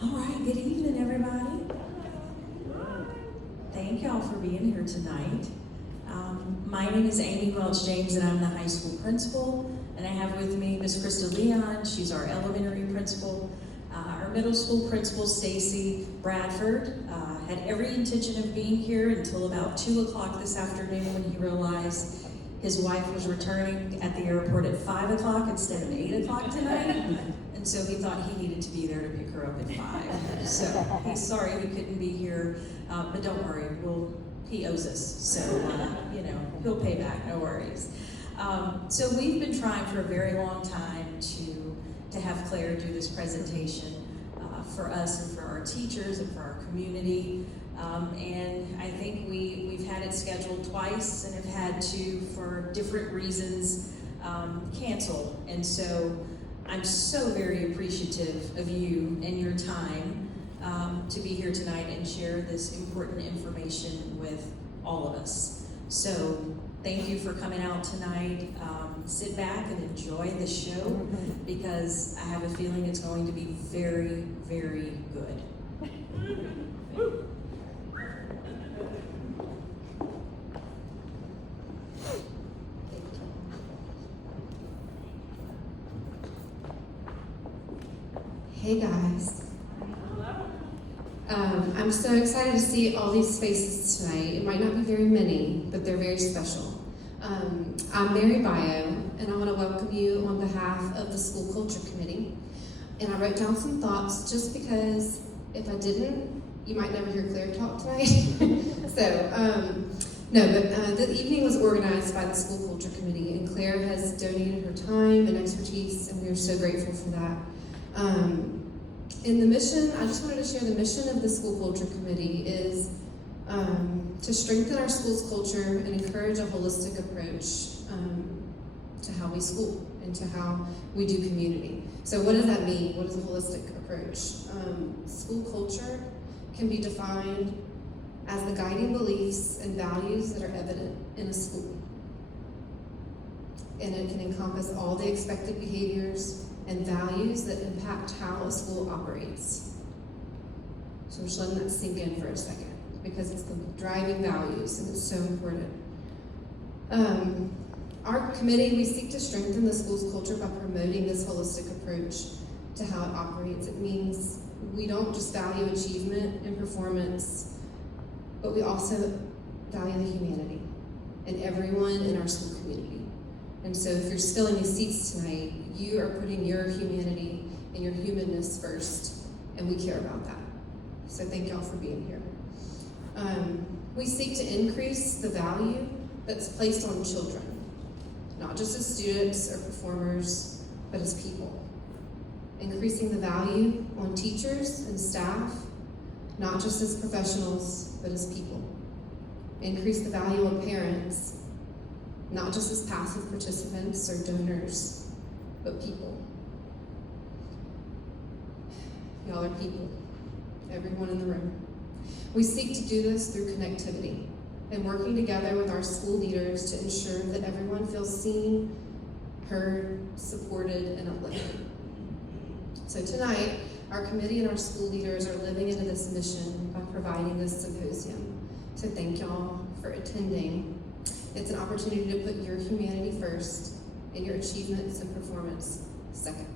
All right, good evening, everybody. Thank y'all for being here tonight. My name is Amy Welch James, and I'm the high school principal. And I have with me Miss Krista Leon. She's our elementary principal. Our middle school principal, Stacy Bradford, had every intention of being here until about 2 o'clock this afternoon when he realized his wife was returning at the airport at 5 o'clock instead of 8 o'clock tonight. And so he thought he needed to be there to pick her up at 5. So he's sorry he couldn't be here, but don't worry, he owes us. So, he'll pay back, no worries. So we've been trying for a very long time to have Claire do this presentation for us and for our teachers and for our community. And I think we've had it scheduled twice and have had to, for different reasons, cancel. And so I'm so very appreciative of you and your time to be here tonight and share this important information with all of us. So thank you for coming out tonight. Sit back and enjoy the show because I have a feeling it's going to be very, very good. Hey guys. I'm so excited to see all these faces tonight. It might not be very many, but they're very special. I'm Mary Bio, and I want to welcome you on behalf of the School Culture Committee. And I wrote down some thoughts just because if I didn't, you might never hear Claire talk tonight. The evening was organized by the School Culture Committee, and Claire has donated her time and expertise, and we are so grateful for that. In the mission, I just wanted to share the mission of the School Culture Committee is to strengthen our school's culture and encourage a holistic approach to how we school and to how we do community. So what does that mean? What is a holistic approach? School culture can be defined as the guiding beliefs and values that are evident in a school. And it can encompass all the expected behaviors and values that impact how a school operates. So we're just letting that sink in for a second because it's the driving values and it's so important. Our committee, we seek to strengthen the school's culture by promoting this holistic approach to how it operates. It means we don't just value achievement and performance, but we also value the humanity and everyone in our school community. And so if you're still in these seats tonight, you are putting your humanity and your humanness first, and we care about that. So thank y'all for being here. We seek to increase the value that's placed on children, not just as students or performers, but as people. Increasing the value on teachers and staff, not just as professionals, but as people. Increase the value on parents, not just as passive participants or donors, but people. Y'all are people, everyone in the room. We seek to do this through connectivity and working together with our school leaders to ensure that everyone feels seen, heard, supported, and uplifted. So tonight, our committee and our school leaders are living into this mission by providing this symposium. So thank y'all for attending. It's an opportunity to put your humanity first and your achievements and performance second.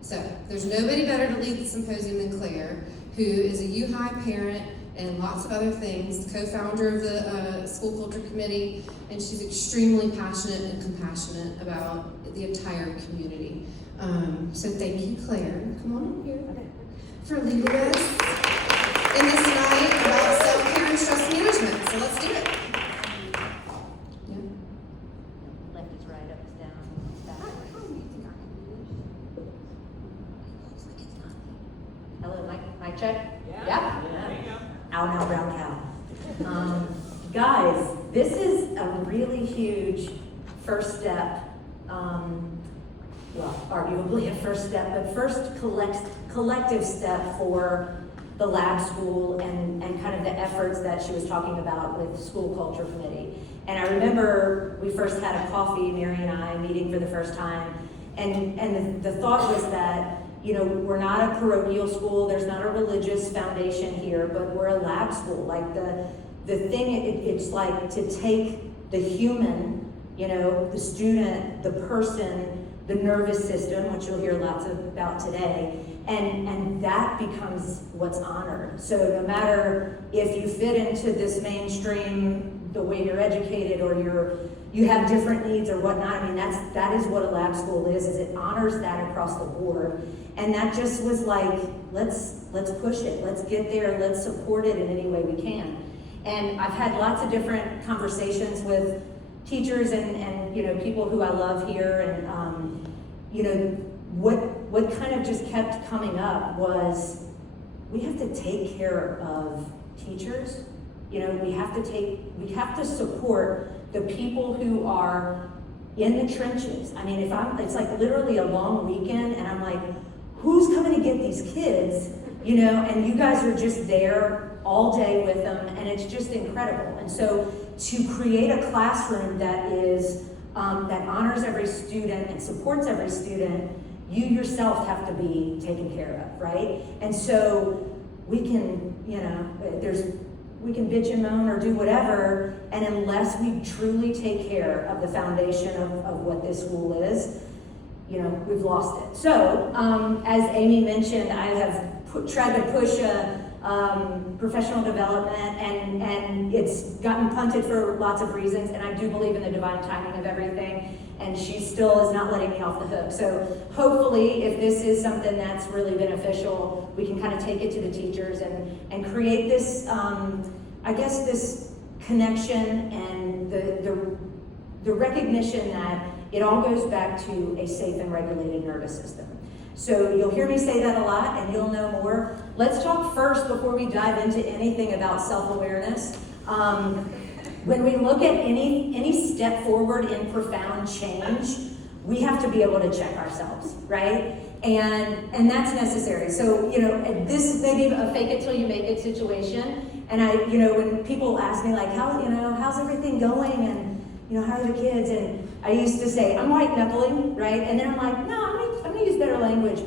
So there's nobody better to lead the symposium than Claire, who is a U-High parent and lots of other things, co-founder of the School Culture Committee, and she's extremely passionate and compassionate about the entire community. So thank you, Claire. Come on up here for leading us in this night about self-care and stress management. So let's do it. Yeah. Left is right, up is down. Hello, mic check? Yeah. Ow, now, brown cow. Guys, this is a really huge first step. Well, arguably a first step, but first collective step for the lab school and kind of the efforts that she was talking about with the School Culture Committee. And I remember we first had a coffee, Mary and I, meeting for the first time, and the thought was that you know, we're not a parochial school, there's not a religious foundation here, but we're a lab school. Like the thing, it's like to take the human, you know, the student, the person, the nervous system, which you'll hear lots about today, and that becomes what's honored. So no matter if you fit into this mainstream, the way you're educated, or you have different needs or whatnot, I mean, that is what a lab school is it honors that across the board. And that just was like, let's push it, let's get there, let's support it in any way we can. And I've had lots of different conversations with teachers and you know, people who I love here, and you know, what kind of just kept coming up was, we have to take care of teachers. You know, we have to support the people who are in the trenches. I mean, it's like literally a long weekend, and I'm like, who's coming to get these kids? You know, and you guys are just there all day with them, and it's just incredible. And so to create a classroom that is that honors every student and supports every student, you yourself have to be taken care of, right? And so we can, you know, we can bitch and moan or do whatever, and unless we truly take care of the foundation of what this school is, you know, we've lost it. So, as Amy mentioned, I have tried to push professional development, and it's gotten punted for lots of reasons, and I do believe in the divine timing of everything, and she still is not letting me off the hook. So hopefully, if this is something that's really beneficial, we can kind of take it to the teachers and create this, I guess, this connection and the recognition that it all goes back to a safe and regulated nervous system. So you'll hear me say that a lot, and you'll know more. Let's talk first, before we dive into anything about self-awareness. When we look at any step forward in profound change, we have to be able to check ourselves, right? And that's necessary. So, you know, this may be a fake it till you make it situation. And I, you know, when people ask me like, how's everything going? And, you know, how are the kids? And I used to say, I'm white knuckling, right? And then I'm like, no, I'm gonna use better language.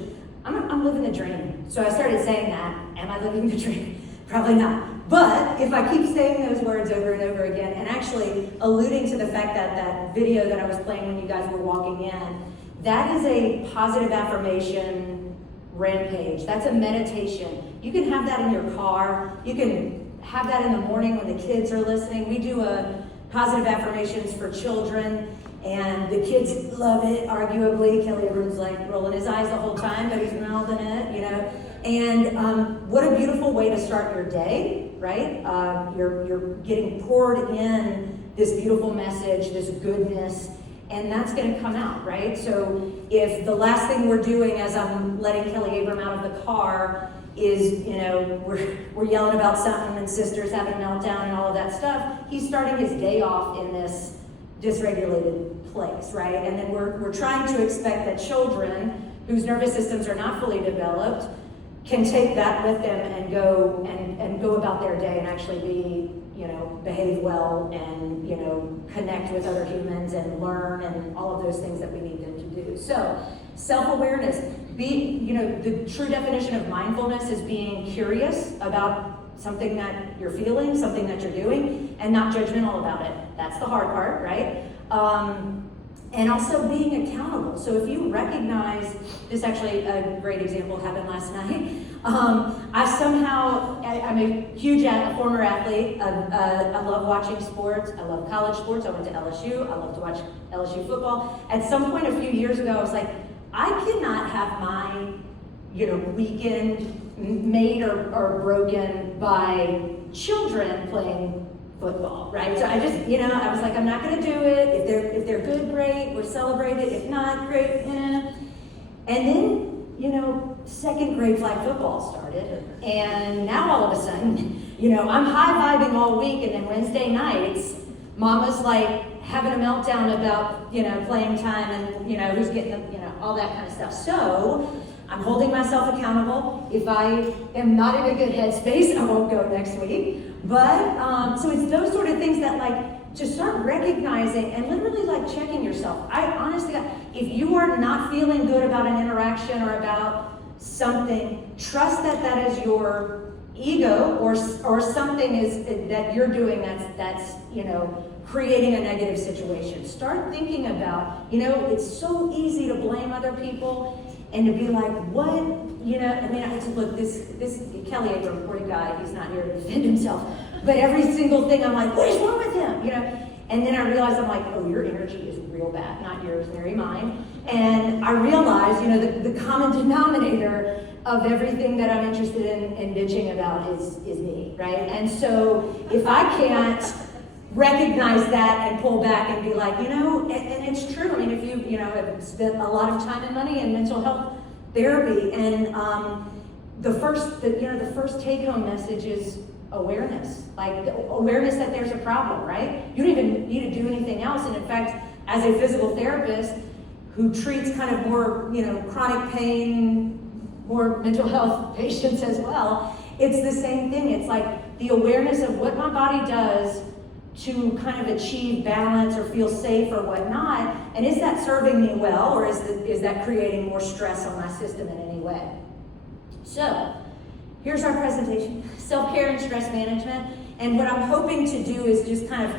I'm living the dream. So I started saying that. Am I living the dream? Probably not. But if I keep saying those words over and over again, and actually alluding to the fact that that video that I was playing when you guys were walking in, that is a positive affirmation rampage. That's a meditation. You can have that in your car. You can have that in the morning when the kids are listening. We do positive affirmations for children, and the kids love it, arguably. Kelly Abrams like rolling his eyes the whole time, but he's mouthing it, you know. And what a beautiful way to start your day, right? You're getting poured in this beautiful message, this goodness, and that's going to come out, right? So if the last thing we're doing as I'm letting Kelly Abram out of the car is, you know, we're yelling about something and sister's having a meltdown and all of that stuff, he's starting his day off in this dysregulated place, right? And then we're trying to expect that children whose nervous systems are not fully developed can take that with them and go about their day and actually be, you know, behave well and, you know, connect with other humans and learn and all of those things that we need them to do. So self-awareness, you know, the true definition of mindfulness is being curious about something that you're feeling, something that you're doing, and not judgmental about it. That's the hard part, right? And also being accountable. So if you recognize, this actually a great example happened last night. I'm a huge former athlete. I love watching sports. I love college sports. I went to LSU. I love to watch LSU football. At some point a few years ago, I was like, I cannot have my, you know, weekend made or broken by children playing football, right? So I just, you know, I was like, I'm not going to do it. If they're good, great. We're celebrated. If not, great. And then, you know, second grade flag football started, and now all of a sudden, you know, I'm high-vibing all week, and then Wednesday nights, Mama's like having a meltdown about, you know, playing time and, you know, who's getting the, you know, all that kind of stuff. So I'm holding myself accountable. If I am not in a good headspace, I won't go next week. But, so it's those sort of things that, like, to start recognizing and literally, like, checking yourself. I honestly, if you are not feeling good about an interaction or about something, trust that that is your ego or something is that you're doing that's creating a negative situation. Start thinking about, it's so easy to blame other people and to be like, what, look, this Kelly Abram, poor guy, he's not here to defend himself, but every single thing I'm like, what is wrong with him, And then I realized, I'm like, oh, your energy is real bad, not yours, Mary, mine. And I realized, the common denominator of everything that I'm interested in bitching about is me, right? And so if I can't recognize that and pull back and be like, and it's true. I mean, if you, have spent a lot of time and money in mental health therapy, and the first take-home message is awareness, like awareness that there's a problem, right? You don't even need to do anything else. And in fact, as a physical therapist who treats kind of more, chronic pain, more mental health patients as well, it's the same thing. It's like the awareness of what my body does to kind of achieve balance or feel safe or whatnot, and is that serving me well, or is that creating more stress on my system in any way? So, here's our presentation, self-care and stress management, and what I'm hoping to do is just kind of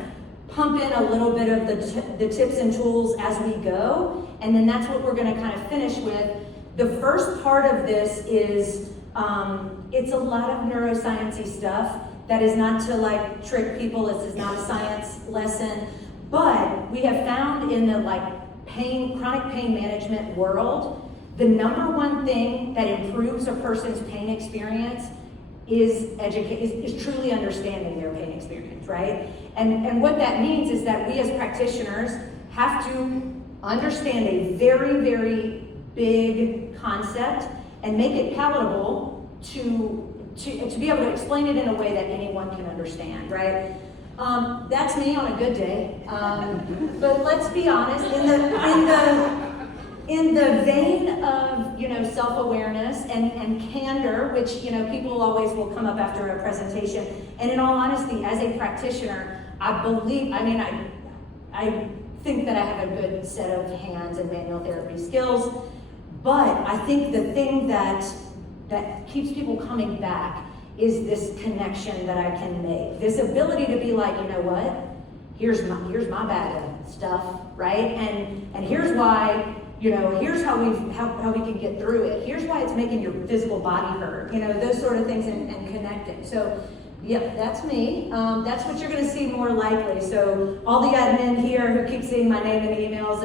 pump in a little bit of the tips and tools as we go, and then that's what we're gonna kind of finish with. The first part of this is, it's a lot of neuroscience-y stuff. That is not to like trick people, this is not a science lesson, but we have found in the chronic pain management world, the number one thing that improves a person's pain experience is truly understanding their pain experience, right? And what that means is that we as practitioners have to understand a very, very big concept and make it palatable to be able to explain it in a way that anyone can understand, right? That's me on a good day. But let's be honest, in the vein of self-awareness and candor, which people always will come up after a presentation. And in all honesty, as a practitioner, I think that I have a good set of hands and manual therapy skills. But I think the thing that keeps people coming back is this connection that I can make. This ability to be like, what? Here's my bad stuff, right? And here's why, here's how we can get through it. Here's why it's making your physical body hurt. Those sort of things and connecting. So, yep, that's me. That's what you're gonna see more likely. So all the admin here who keep seeing my name in emails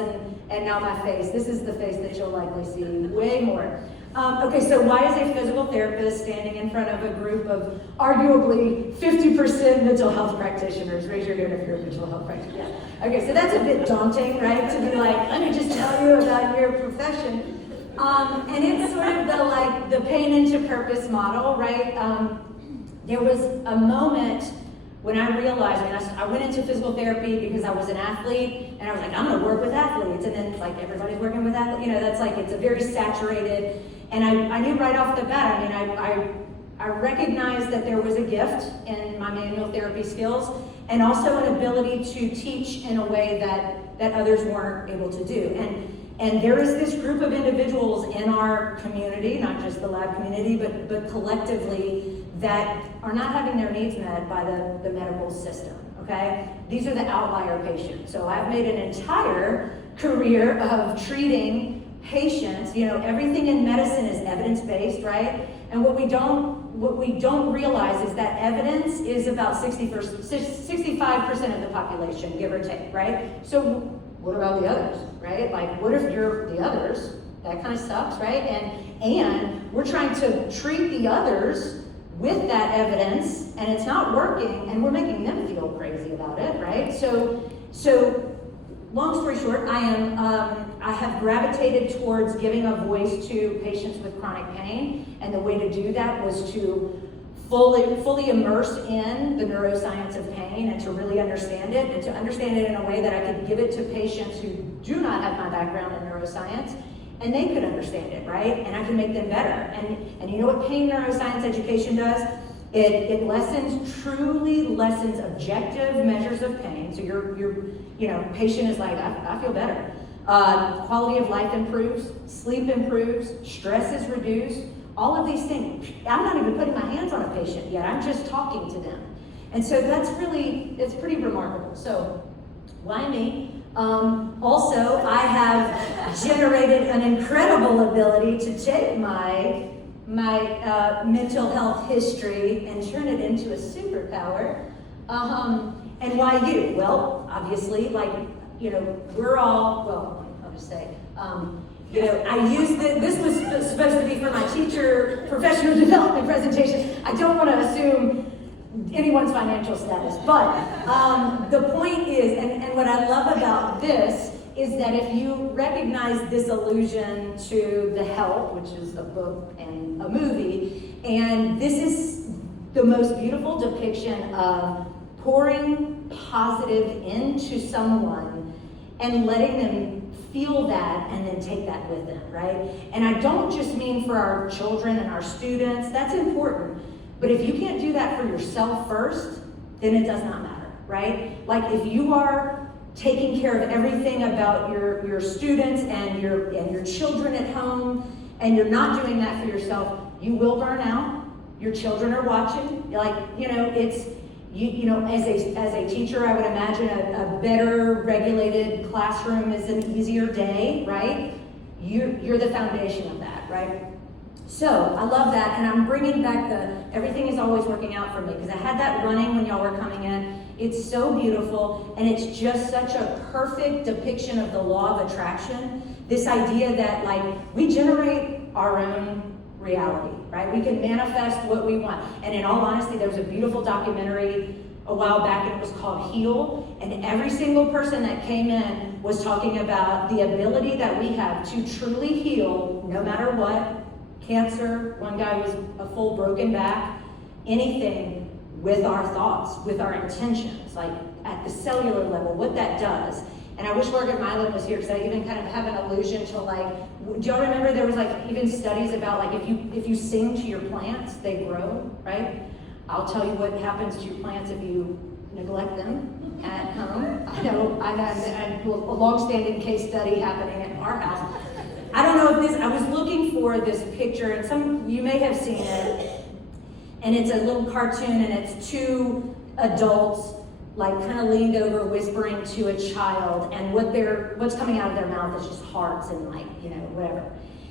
and now my face, this is the face that you'll likely see way more. Okay, so why is a physical therapist standing in front of a group of arguably 50% mental health practitioners? Raise your hand if you're a mental health practitioner. Yeah. Okay, so that's a bit daunting, right? To be like, let me just tell you about your profession. And it's sort of the pain into purpose model, right? There was a moment when I realized, I went into physical therapy because I was an athlete, and I was like, I'm gonna work with athletes, and then everybody's working with athletes, that's it's a very saturated, and I knew right off the bat, I recognized that there was a gift in my manual therapy skills, and also an ability to teach in a way that others weren't able to do. And there is this group of individuals in our community, not just the lab community, but collectively, that are not having their needs met by the medical system, okay? These are the outlier patients. So I've made an entire career of treating patients. Everything in medicine is evidence-based, right? And what we don't realize is that evidence is about 65% of the population, give or take, right? So what about the others, right? What if you're the others? That kind of sucks, right? And we're trying to treat the others with that evidence, and it's not working, and we're making them feel crazy about it, right? So long story short, I have gravitated towards giving a voice to patients with chronic pain, and the way to do that was to fully immerse in the neuroscience of pain and to really understand it, and to understand it in a way that I could give it to patients who do not have my background in neuroscience, and they could understand it, right? And I can make them better. And you know what pain neuroscience education does? It truly lessens objective measures of pain. So your patient is like, I feel better. Quality of life improves, sleep improves, stress is reduced, all of these things. I'm not even putting my hands on a patient yet, I'm just talking to them. And so it's pretty remarkable. So why me? Also, I have generated an incredible ability to take my mental health history and turn it into a superpower. And why you? Well, obviously, we're all, well, I'll just say, I used this was supposed to be for my teacher professional development presentation. I don't want to assume anyone's financial status, but the point is, and what I love about this is that if you recognize this allusion to The Help, which is a book and a movie, and this is the most beautiful depiction of pouring positive into someone and letting them feel that and then take that with them, right? And I don't just mean for our children and our students, that's important, but if you can't do that for yourself first, then it does not matter, right? Like if you are taking care of everything about your students and your children at home, and you're not doing that for yourself, you will burn out. Your children are watching. As a teacher, I would imagine a better regulated classroom is an easier day, right? You're the foundation of that, right? So I love that, and I'm bringing back everything is always working out for me, because I had that running when y'all were coming in. It's so beautiful, and it's just such a perfect depiction of the law of attraction. This idea that we generate our own reality, right? We can manifest what we want. And in all honesty, there was a beautiful documentary a while back, and it was called Heal, and every single person that came in was talking about the ability that we have to truly heal no matter what. Cancer, one guy was a full broken back, anything with our thoughts, with our intentions, at the cellular level, what that does. And I wish Margaret Mylan was here, because I even kind of have an allusion to do y'all remember there was even studies about if you sing to your plants, they grow, right? I'll tell you what happens to your plants if you neglect them at home. I know I had a long-standing case study happening at our house. I don't know if I was looking for this picture, and you may have seen it, and it's a little cartoon, and it's two adults kind of leaned over whispering to a child, and what's coming out of their mouth is just hearts and whatever.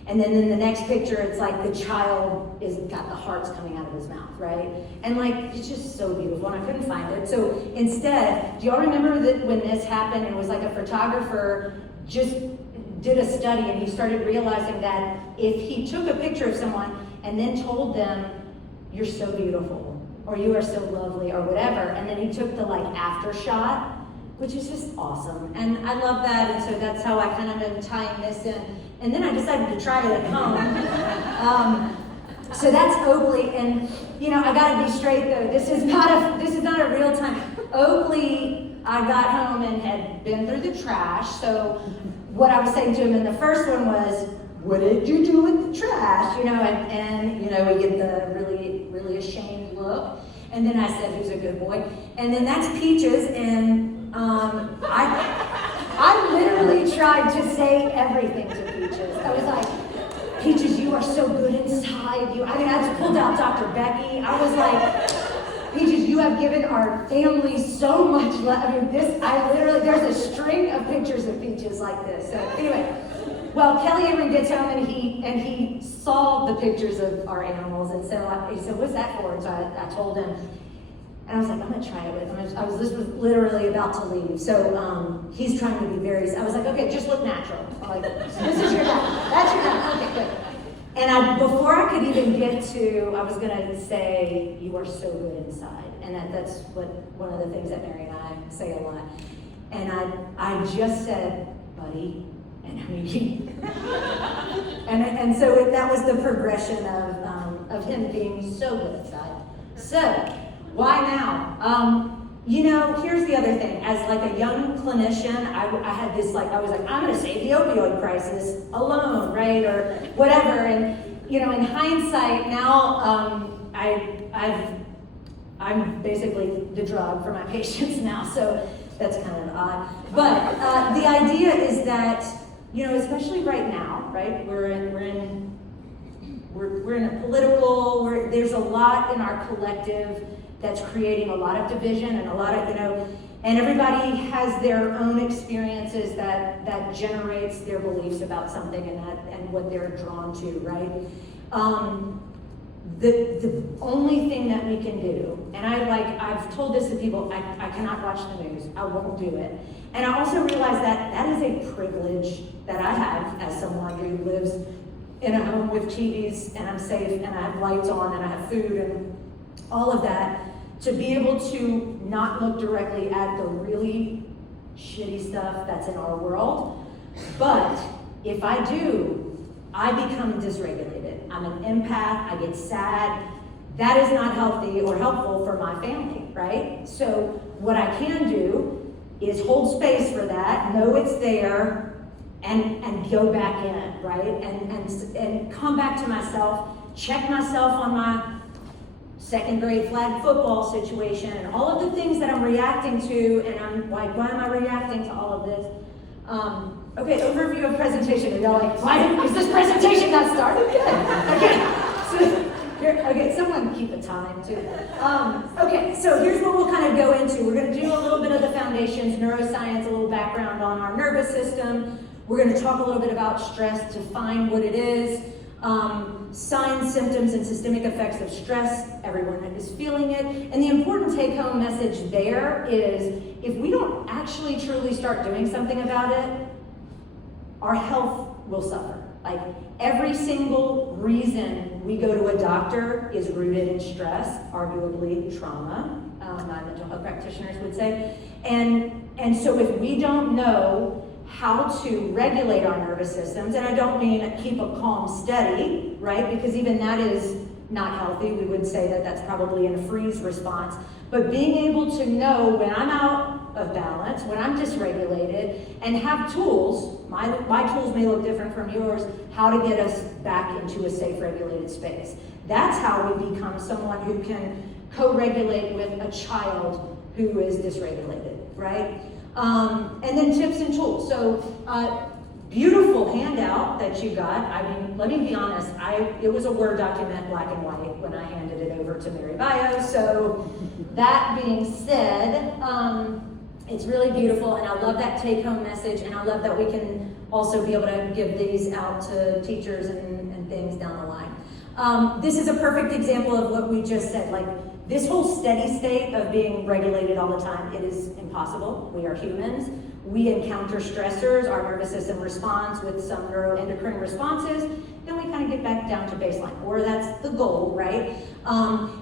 And then in the next picture, it's the child is got the hearts coming out of his mouth, right? And it's just so beautiful, and I couldn't find it. So instead, do y'all remember that when this happened, it was a photographer just did a study, and he started realizing that if he took a picture of someone and then told them, "You're so beautiful," or "You are so lovely," or whatever, and then he took the after shot, which is just awesome. And I love that, and so that's how I kind of am tying this in. And then I decided to try it at home. So that's Oakley, and I gotta be straight though, this is not a real time. Oakley, I got home and had been through the trash, so what I was saying to him in the first one was, "What did you do with the trash?" And we get the really, really ashamed look. And then I said, "Who's a good boy?" And then that's Peaches, and I literally tried to say everything to Peaches. I was like, "Peaches, you are so good inside." I pulled out Dr. Becky. I was like, "Peaches, you have given our family so much love." There's a string of pictures of Peaches like this. So anyway, well, Kelly Avery gets home, and he saw the pictures of our animals, and so he said, "What's that for?" And so I told him, and I was like, "I'm gonna try it with him." This was literally about to leave, so he's trying to be very. I was like, "Okay, just look natural." "This is your dad. That's your dad." Okay, good. And before I could even get to, I was gonna say, "You are so good inside," and that's one of the things that Mary and I say a lot. And I just said, "Buddy," and I mean, and so that was the progression of him being so good inside. So why now? Here's the other thing. As a young clinician, I had this I was like, I'm going to save the opioid crisis alone, right, or whatever. And in hindsight, now I'm basically the drug for my patients now, so that's kind of odd. But the idea is that you know, especially right now, right? We're in a political, there's a lot in our collective that's creating a lot of division and a lot of, you know, and everybody has their own experiences that generates their beliefs about something and what they're drawn to, right? The only thing that we can do, and I've told this to people, I cannot watch the news, I won't do it. And I also realize that is a privilege that I have as someone who lives in a home with TVs and I'm safe and I have lights on and I have food and all of that, to be able to not look directly at the really shitty stuff that's in our world. But if I do, I become dysregulated. I'm an empath, I get sad. That is not healthy or helpful for my family, right? So what I can do is hold space for that, know it's there, and go back in, right? And come back to myself, check myself on my second grade flag football situation and all of the things that I'm reacting to, and I'm like, why am I reacting to all of this? Okay, overview of presentation. And you're like, why is this presentation not started? Good. Okay, someone keep a time too. Okay, so here's what we'll kind of go into. We're going to do a little bit of the foundations, neuroscience, a little background on our nervous system. We're going to talk a little bit about stress, define what it is, signs, symptoms, and systemic effects of stress. Everyone is feeling it. And the important take-home message there is, if we don't actually truly start doing something about it, our health will suffer. Like, every single reason we go to a doctor is rooted in stress, arguably trauma, my mental health practitioners would say. And so if we don't know how to regulate our nervous systems, and I don't mean keep a calm steady, right? Because even that is not healthy. We would say that that's probably in a freeze response. But being able to know when I'm out of balance, when I'm dysregulated, and have tools, my tools may look different from yours, how to get us back into a safe, regulated space. That's how we become someone who can co-regulate with a child who is dysregulated, right? And then tips and tools. So, beautiful handout that you got. I mean, let me be honest, it was a Word document, black and white, when I handed it over to Mary Bio. So, that being said, it's really beautiful, and I love that take-home message, and I love that we can also be able to give these out to teachers and things down the line. This is a perfect example of what we just said. Like, this whole steady state of being regulated all the time, it is impossible. We are humans. We encounter stressors. Our nervous system responds with some neuroendocrine responses. Then we kind of get back down to baseline, or that's the goal, right?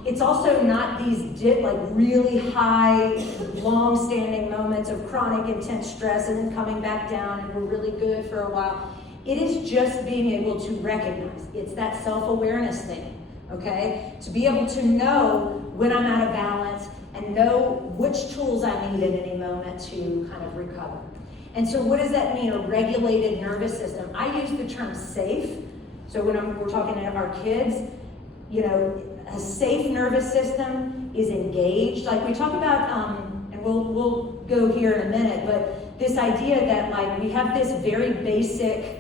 It's also not these really high, long-standing moments of chronic, intense stress and then coming back down and we're really good for a while. It is just being able to recognize. It's that self-awareness thing. Okay, to be able to know when I'm out of balance and know which tools I need at any moment to kind of recover. And so what does that mean, a regulated nervous system? I use the term safe. So when we're talking to our kids, you know, a safe nervous system is engaged. Like we talk about, and we'll go here in a minute, but this idea that like we have this very basic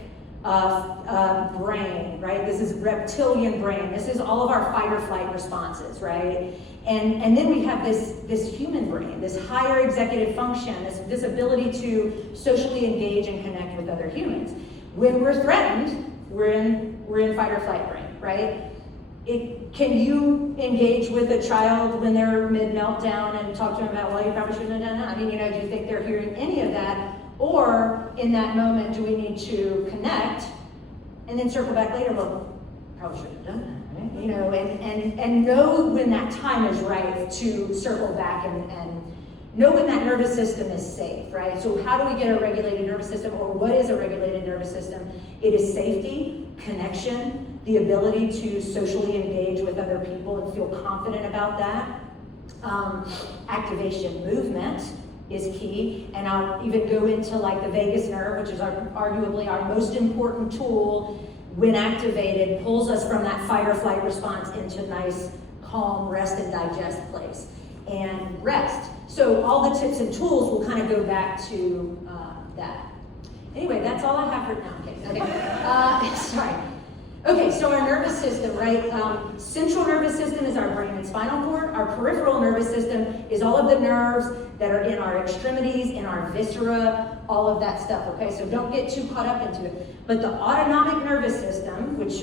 brain, right? This is reptilian brain. This is all of our fight or flight responses, right? And then we have this human brain, this higher executive function, this ability to socially engage and connect with other humans. When we're threatened, we're in fight or flight brain, right? Can you engage with a child when they're mid-meltdown and talk to them about, well, you probably shouldn't have done that? I mean, you know, do you think they're hearing any of that? Or in that moment, do we need to connect and then circle back later? Well, probably should have done that, right? You know, and know when that time is right to circle back and know when that nervous system is safe, right? So how do we get a regulated nervous system, or what is a regulated nervous system? It is safety, connection, the ability to socially engage with other people and feel confident about that. Activation, movement is key, and I'll even go into like the vagus nerve, which is arguably our most important tool. When activated, pulls us from that fight or flight response into nice, calm, rest and digest place. And rest. So all the tips and tools will kind of go back to that. Anyway, that's all I have for now. Okay, sorry. Okay, so our nervous system, right? Central nervous system is our brain and spinal cord. Our peripheral nervous system is all of the nerves that are in our extremities, in our viscera, all of that stuff, okay? So don't get too caught up into it. But the autonomic nervous system, which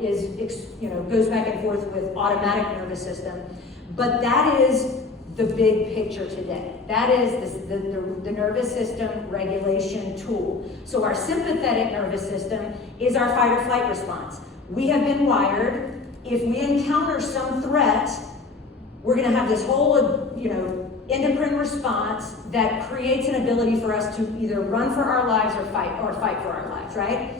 is, goes back and forth with automatic nervous system, but that is the big picture today. That is the nervous system regulation tool. So our sympathetic nervous system is our fight or flight response. We have been wired, if we encounter some threat, we're gonna have this whole, endocrine response that creates an ability for us to either run for our lives or fight for our lives, right?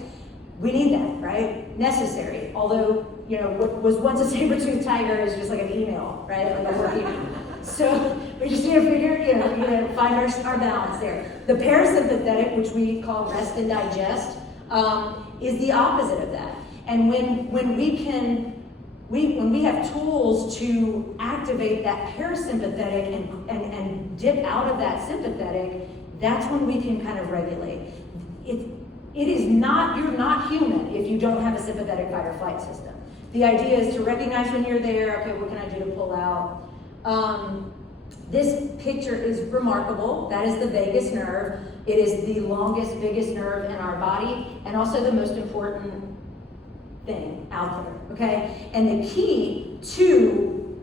We need that, right? Necessary. Although, what was once a saber-toothed tiger is just like an email, right? Like a work email. So we just need to figure, find our balance there. The parasympathetic, which we call rest and digest, is the opposite of that. And when we have tools to activate that parasympathetic and dip out of that sympathetic, that's when we can kind of regulate. It is not, you're not human if you don't have a sympathetic fight or flight system. The idea is to recognize when you're there, okay, what can I do to pull out? This picture is remarkable. That is the vagus nerve. It is the longest, biggest nerve in our body, and also the most important thing out there, okay? And the key to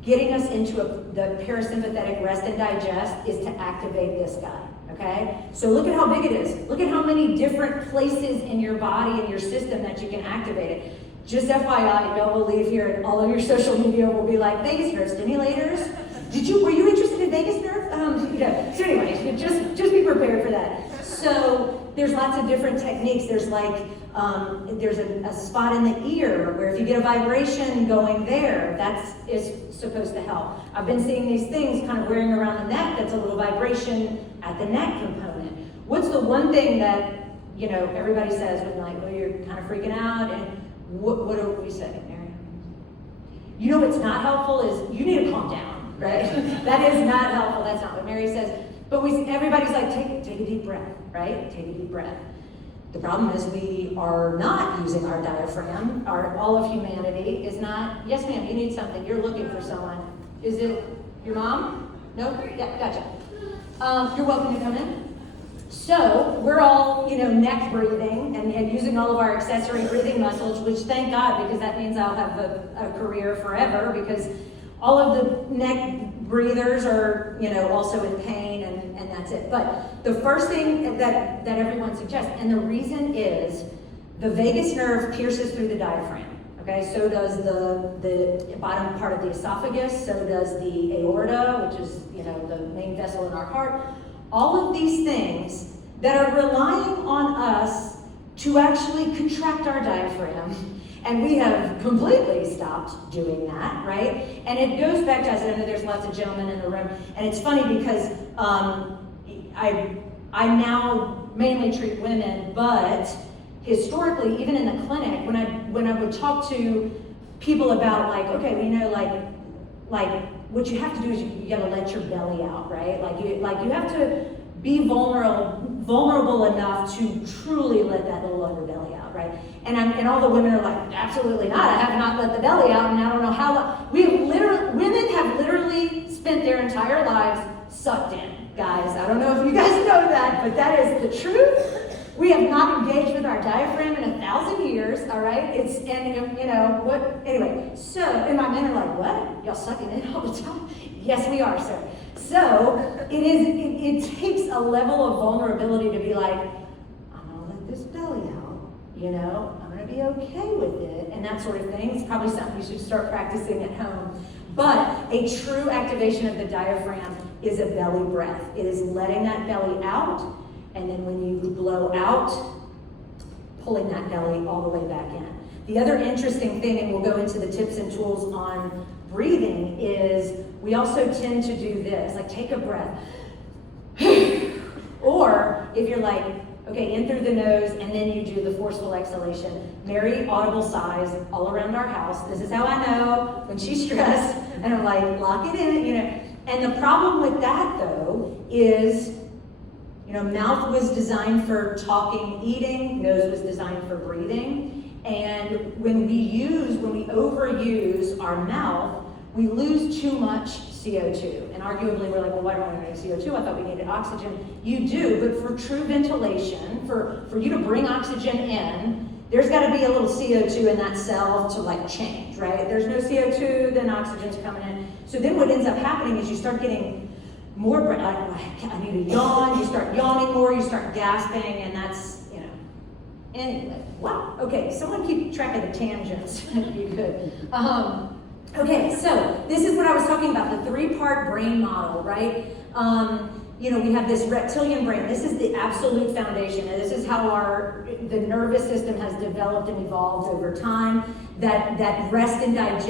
getting us into the parasympathetic rest and digest is to activate this guy, okay? So look at how big it is. Look at how many different places in your body and your system that you can activate it. Just FYI, y'all will leave here and all of your social media will be like, vagus nerve stimulators. Were you interested in vagus nerve? So anyway, just be prepared for that. So there's lots of different techniques. There's like, there's a spot in the ear where if you get a vibration going there, is supposed to help. I've been seeing these things kind of wearing around the neck that's a little vibration at the neck component. What's the one thing that, everybody says when like, oh, you're kind of freaking out, and what do we say, Mary? What's not helpful is you need to calm down, right? That is not helpful. That's not what Mary says. But everybody's like, take a deep breath, right? Take a deep breath. The problem is we are not using our diaphragm. All of humanity is not, yes ma'am, you need something. You're looking for someone. Is it your mom? No? Yeah, gotcha. You're welcome to come in. So we're all, neck breathing and using all of our accessory breathing muscles, which thank God, because that means I'll have a career forever, because all of the neck breathers are, also in pain, and that's it. But the first thing that everyone suggests, and the reason is the vagus nerve pierces through the diaphragm. Okay, so does the bottom part of the esophagus, so does the aorta, which is, the main vessel in our heart. All of these things that are relying on us to actually contract our diaphragm. And we have completely stopped doing that, right? And it goes back to, I know there's lots of gentlemen in the room, and it's funny because I now mainly treat women, but historically, even in the clinic, when I would talk to people about like, okay, like what you have to do is you got to let your belly out, right? Like you have to be vulnerable enough to truly let that little underbelly out, right? And all the women are like, absolutely not. I have not let the belly out, and I don't know how long. Women have literally spent their entire lives sucked in, guys. I don't know if you guys know that, but that is the truth. We have not engaged with our diaphragm in 1,000 years, all right? Anyway, so, and my men are like, what? Y'all sucking in all the time? Yes, we are, sir. So, it takes a level of vulnerability to be like, I'm gonna let this belly out, I'm gonna be okay with it, and that sort of thing. It's probably something you should start practicing at home. But a true activation of the diaphragm is a belly breath. It is letting that belly out, and then when you blow out, pulling that belly all the way back in. The other interesting thing, and we'll go into the tips and tools on breathing, is we also tend to do this, like take a breath. Or if you're like, okay, in through the nose, and then you do the forceful exhalation. Very audible sighs all around our house. This is how I know when she's stressed, and I'm like, lock it in, And the problem with that, though, is You know, mouth was designed for talking, eating, nose was designed for breathing. And when we overuse our mouth, we lose too much CO2. And arguably we're like, well, why don't we need CO2? I thought we needed oxygen. You do, but for true ventilation, for you to bring oxygen in, there's got to be a little CO2 in that cell to like change, right? If there's no CO2, then oxygen's coming in. So then what ends up happening is you start getting more breath. I need to yawn. You start yawning more. You start gasping, and that's, you know. Anyway, wow. Okay, someone keep track of the tangents. That'd be good. Okay, so this is what I was talking about, the 3-part brain model, right? You know, we have this reptilian brain. This is the absolute foundation, and this is how the nervous system has developed and evolved over time. That rest and digest,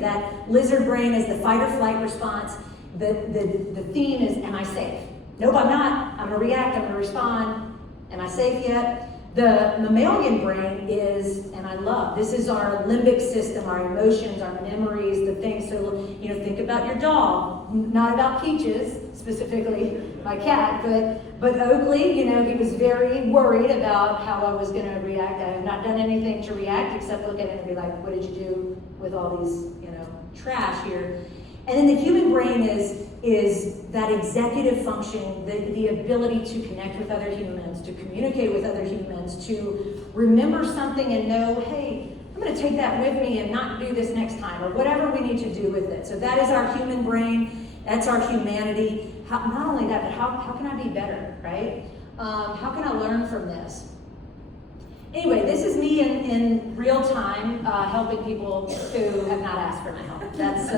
that lizard brain is the fight or flight response. The theme is, am I safe? Nope, I'm not. I'm gonna react, I'm gonna respond. Am I safe yet? The mammalian brain is, and I love, this is our limbic system, our emotions, our memories, the things. So, you know, think about your dog, not about Peaches, specifically my cat, but Oakley, you know, he was very worried about how I was gonna react. I have not done anything to react except look at it and be like, what did you do with all these, you know, trash here? And then the human brain is that executive function, the ability to connect with other humans, to communicate with other humans, to remember something and know, hey, I'm going to take that with me and not do this next time, or whatever we need to do with it. So that is our human brain. That's our humanity. Not only that, but how can I be better, right? How can I learn from this? Anyway, this is me in real time helping people who have not asked for my help. That's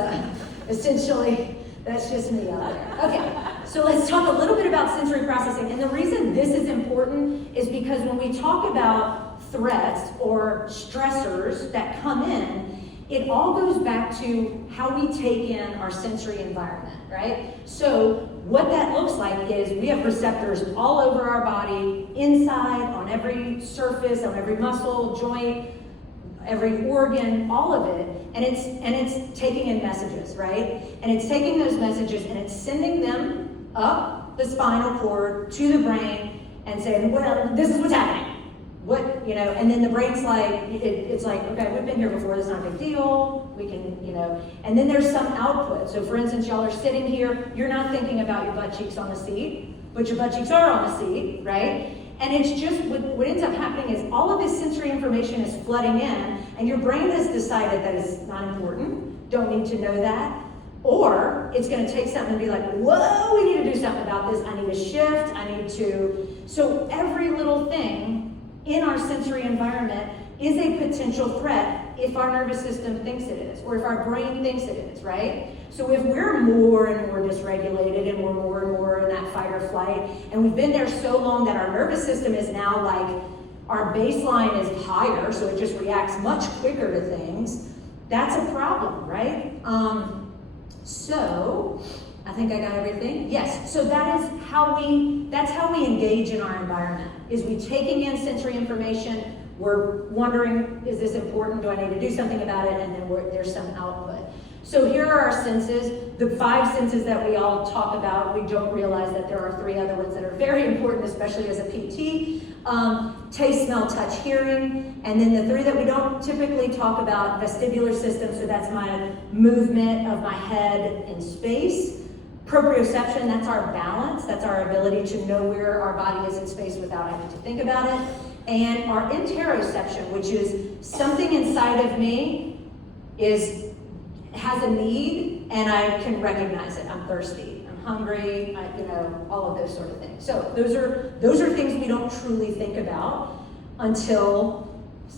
essentially, that's just me out there. Okay, so let's talk a little bit about sensory processing. And the reason this is important is because when we talk about threats or stressors that come in, it all goes back to how we take in our sensory environment, right? So what that looks like is we have receptors all over our body, inside, on every surface, on every muscle, joint, every organ, all of it, and it's taking in messages, right? And it's taking those messages and it's sending them up the spinal cord to the brain and saying, well, this is what's happening. What, you know, and then the brain's like, it's like, okay, we've been here before, this is not a big deal, we can, you know, and then there's some output. So for instance, y'all are sitting here, you're not thinking about your butt cheeks on the seat, but your butt cheeks are on the seat, right? And it's just, what ends up happening is all of this sensory information is flooding in, and your brain has decided that it's not important, don't need to know that, or it's gonna take something and be like, whoa, we need to do something about this, I need a shift, I need to, so every little thing in our sensory environment is a potential threat if our nervous system thinks it is, or if our brain thinks it is, right? So if we're more and more dysregulated and we're more and more in that fight or flight, and we've been there so long that our nervous system is now like, our baseline is higher, so it just reacts much quicker to things, that's a problem, right? So, I think I got everything. Yes, so that's how we engage in our environment, is we taking in sensory information, we're wondering, is this important? Do I need to do something about it? And then there's some output. So here are our senses, the 5 senses that we all talk about. We don't realize that there are 3 other ones that are very important, especially as a PT. Taste, smell, touch, hearing. And then the 3 that we don't typically talk about, vestibular system, so that's my movement of my head in space. Proprioception, that's our balance, that's our ability to know where our body is in space without having to think about it. And our interoception, which is something inside of me has a need, and I can recognize it. I'm thirsty, I'm hungry, you know, all of those sort of things. So those are things we don't truly think about until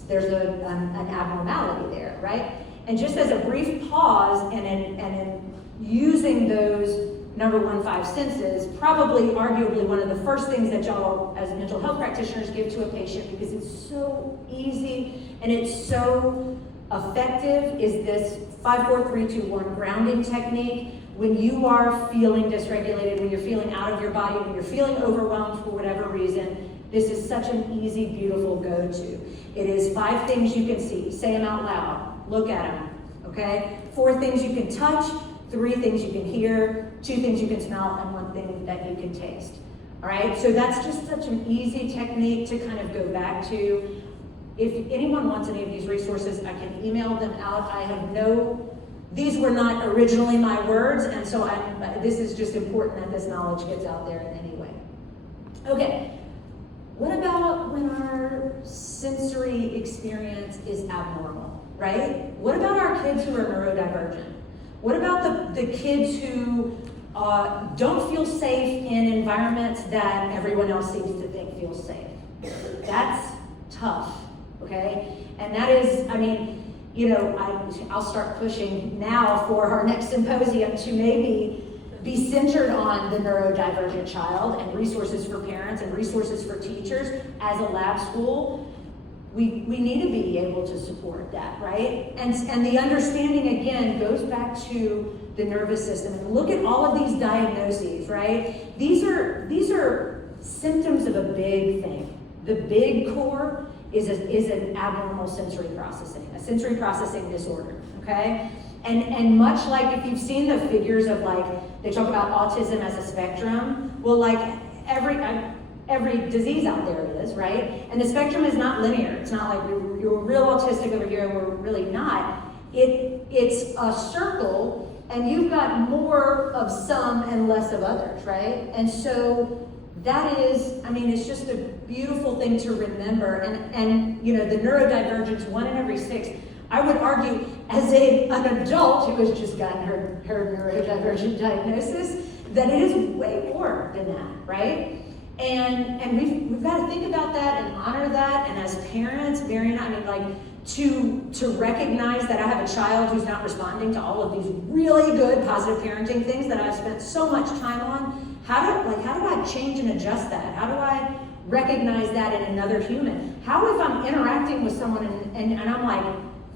there's an abnormality there, right? And just as a brief pause, and in using those number 1, 5 senses, probably arguably one of the first things that y'all as mental health practitioners give to a patient, because it's so easy and it's so effective, is this 5, 4, 3, 2, 1 grounding technique. When you are feeling dysregulated, when you're feeling out of your body, when you're feeling overwhelmed for whatever reason, this is such an easy, beautiful go-to. It is 5 things you can see. Say them out loud. Look at them, okay? 4 things you can touch, 3 things you can hear, 2 things you can smell, and 1 thing that you can taste. all right? So that's just such an easy technique to kind of go back to. If anyone wants any of these resources, I can email them out. These were not originally my words, and so this is just important that this knowledge gets out there in any way. Okay, what about when our sensory experience is abnormal, right? What about our kids who are neurodivergent? What about the kids who don't feel safe in environments that everyone else seems to think feels safe? That's tough, okay? And that is, I mean, you know, I'll start pushing now for our next symposium to maybe be centered on the neurodivergent child and resources for parents and resources for teachers as a lab school. We need to be able to support that, right? And the understanding, again, goes back to the nervous system. And look at all of these diagnoses, right? These are symptoms of a big thing. The big core is an abnormal sensory processing, a sensory processing disorder, okay? And much like if you've seen the figures of like, they talk about autism as a spectrum, well, like every disease out there is, right? And the spectrum is not linear. It's not like you're real autistic over here and we're really not. It's a circle, and you've got more of some and less of others, right? And so that is, I mean, it's just a beautiful thing to remember. And you know, the neurodivergence, 1 in every 6, I would argue, as an adult who has just gotten her neurodivergent diagnosis, that it is way more than that, right? And we've got to think about that and honor that. And as parents, Marion, I mean, like, to recognize that I have a child who's not responding to all of these really good positive parenting things that I've spent so much time on. How do I change and adjust that? How do I recognize that in another human? How, if I'm interacting with someone and I'm like,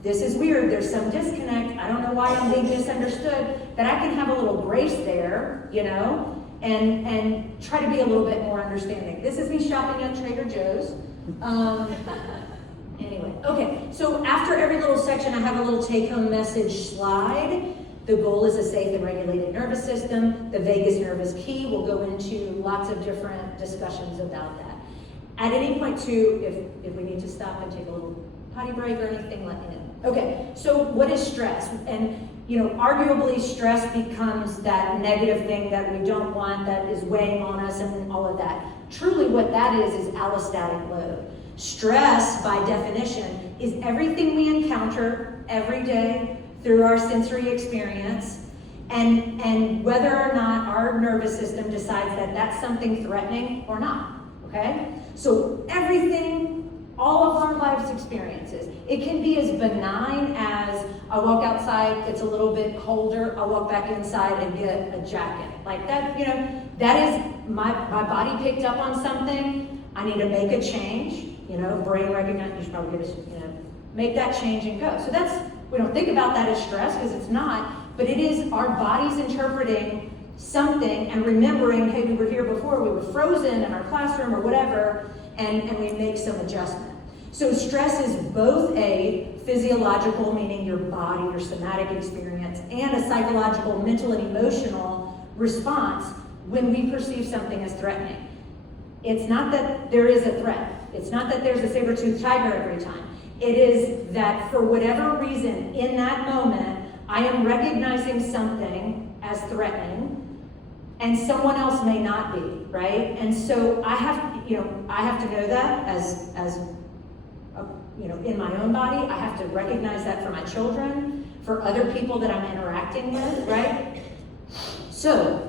this is weird, there's some disconnect, I don't know why I'm being misunderstood, that I can have a little grace there, you know, and try to be a little bit more understanding. This is me shopping at Trader Joe's. Anyway, okay, so after every little section, I have a little take-home message slide. The goal is a safe and regulated nervous system. The vagus nerve is key. We'll go into lots of different discussions about that. At any point, too, if we need to stop and take a little potty break or anything, let me know. Okay, so what is stress? And, you know, arguably stress becomes that negative thing that we don't want, that is weighing on us and all of that. Truly what that is allostatic load. Stress, by definition, is everything we encounter every day through our sensory experience, and whether or not our nervous system decides that that's something threatening or not, okay? So everything, all of our life's experiences, it can be as benign as I walk outside, it's a little bit colder, I'll walk back inside and get a jacket. Like that, you know, that is my body picked up on something, I need to make a change, you know, brain recognize, you should probably get a, you know, make that change and go. So that's, we don't think about that as stress because it's not, but it is our bodies interpreting something and remembering, hey, we were here before, we were frozen in our classroom or whatever, and we make some adjustment. So stress is both a physiological, meaning your body, your somatic experience, and a psychological, mental and emotional response when we perceive something as threatening. It's not that there is a threat. It's not that there's a saber-toothed tiger every time. It is that for whatever reason, in that moment, I am recognizing something as threatening, and someone else may not be, right? And so I have to know that as you know, in my own body. I have to recognize that for my children, for other people that I'm interacting with, right? So,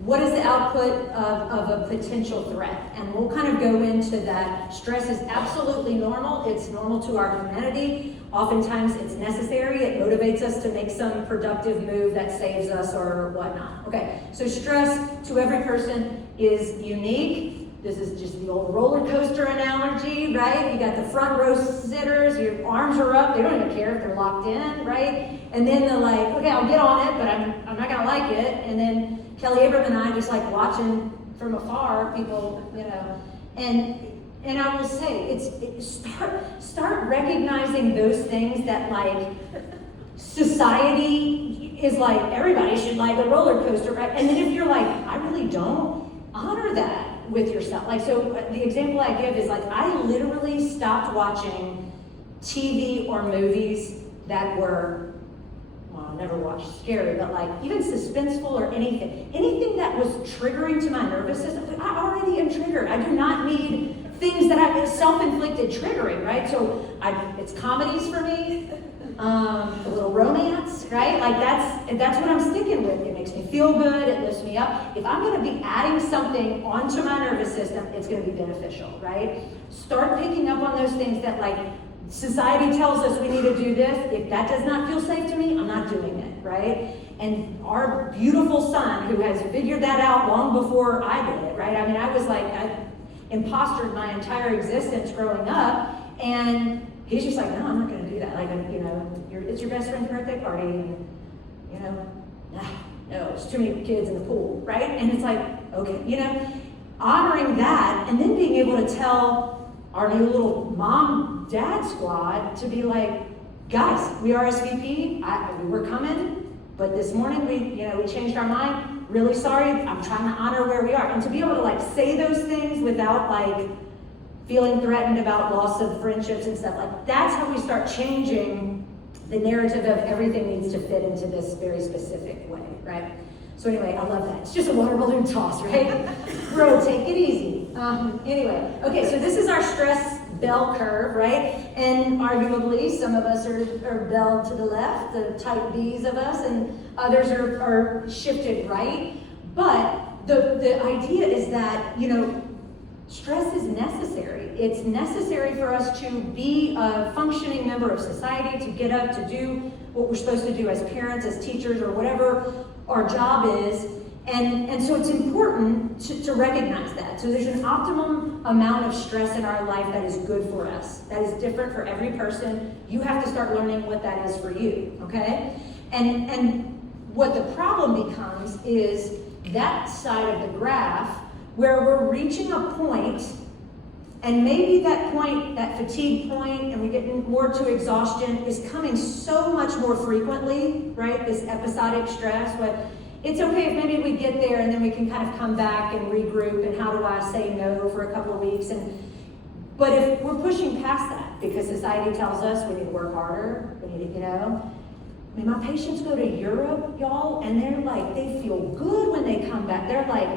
what is the output of a potential threat? And we'll kind of go into that. Stress is absolutely normal. It's normal to our humanity. Oftentimes it's necessary. It motivates us to make some productive move that saves us or whatnot. Okay, so stress to every person is unique. This is just the old roller coaster analogy, right? You got the front row sitters, your arms are up, they don't even care if they're locked in, right? And then they're like, okay, I'll get on it, but I'm not gonna like it. And then Kelly Abram and I just like watching from afar, people, you know, and I will say, start recognizing those things that like society is like, everybody should like a roller coaster, right? And then if you're like, I really don't, honor that, with yourself. Like, so the example I give is like, I literally stopped watching TV or movies that were, well, I never watched scary, but like even suspenseful or anything that was triggering to my nervous system. Like, I already am triggered. I do not need things that I've self-inflicted triggering, right? So it's comedies for me, a little romance, right? Like that's what I'm sticking with. It makes me feel good, it lifts me up. If I'm gonna be adding something onto my nervous system, it's gonna be beneficial, right? Start picking up on those things that like society tells us we need to do this. If that does not feel safe to me, I'm not doing it, right? And our beautiful son, who has figured that out long before I did it, right? I mean, I was like, I impostered my entire existence growing up, and he's just like, no, I'm not going to do that. Like, you know, it's your best friend's birthday party, and you know, no, it's too many kids in the pool, right? And it's like, okay, you know, honoring that, and then being able to tell our new little mom-dad squad to be like, guys, we RSVP, we were coming, but this morning we changed our mind. Really sorry, I'm trying to honor where we are. And to be able to like say those things without like feeling threatened about loss of friendships and stuff, like that's how we start changing the narrative of everything needs to fit into this very specific way, right? So anyway, I love that. It's just a water balloon toss, right? Bro, take it easy. Anyway, okay, so this is our stress bell curve, right? And arguably, some of us are bell to the left, the type Bs of us, and others are shifted right. But the idea is that, you know, stress is necessary. It's necessary for us to be a functioning member of society, to get up, to do what we're supposed to do as parents, as teachers, or whatever our job is. And so it's important to recognize that. So there's an optimum amount of stress in our life that is good for us. That is different for every person. You have to start learning what that is for you, okay? And what the problem becomes is that side of the graph where we're reaching a point, and maybe that point, that fatigue point, and we get more to exhaustion, is coming so much more frequently, right? This episodic stress, but it's okay if maybe we get there and then we can kind of come back and regroup, and how do I say no for a couple of weeks? But if we're pushing past that, because society tells us we need to work harder, we need to, you know, I mean, my patients go to Europe, y'all, and they're like, they feel good when they come back. They're like,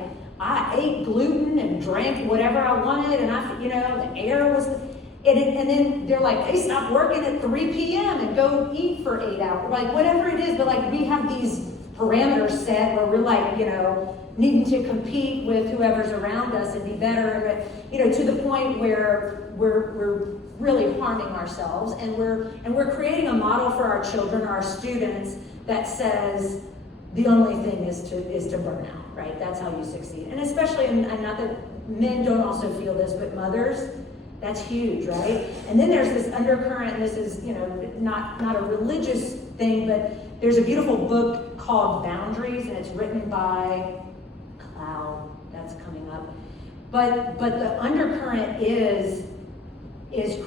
I ate gluten and drank whatever I wanted, and the air was, and then they're like, they stop working at 3 p.m. and go eat for 8 hours, like whatever it is, but like we have these parameters set where we're like, you know, needing to compete with whoever's around us and be better, you know, to the point where we're really harming ourselves, and we're creating a model for our children, our students, that says the only thing is to burn out, right? That's how you succeed. And especially, and not that men don't also feel this, but mothers, that's huge, right? And then there's this undercurrent, and this is, you know, not a religious thing, but there's a beautiful book called Boundaries, and it's written by Cloud, that's coming up. But the undercurrent is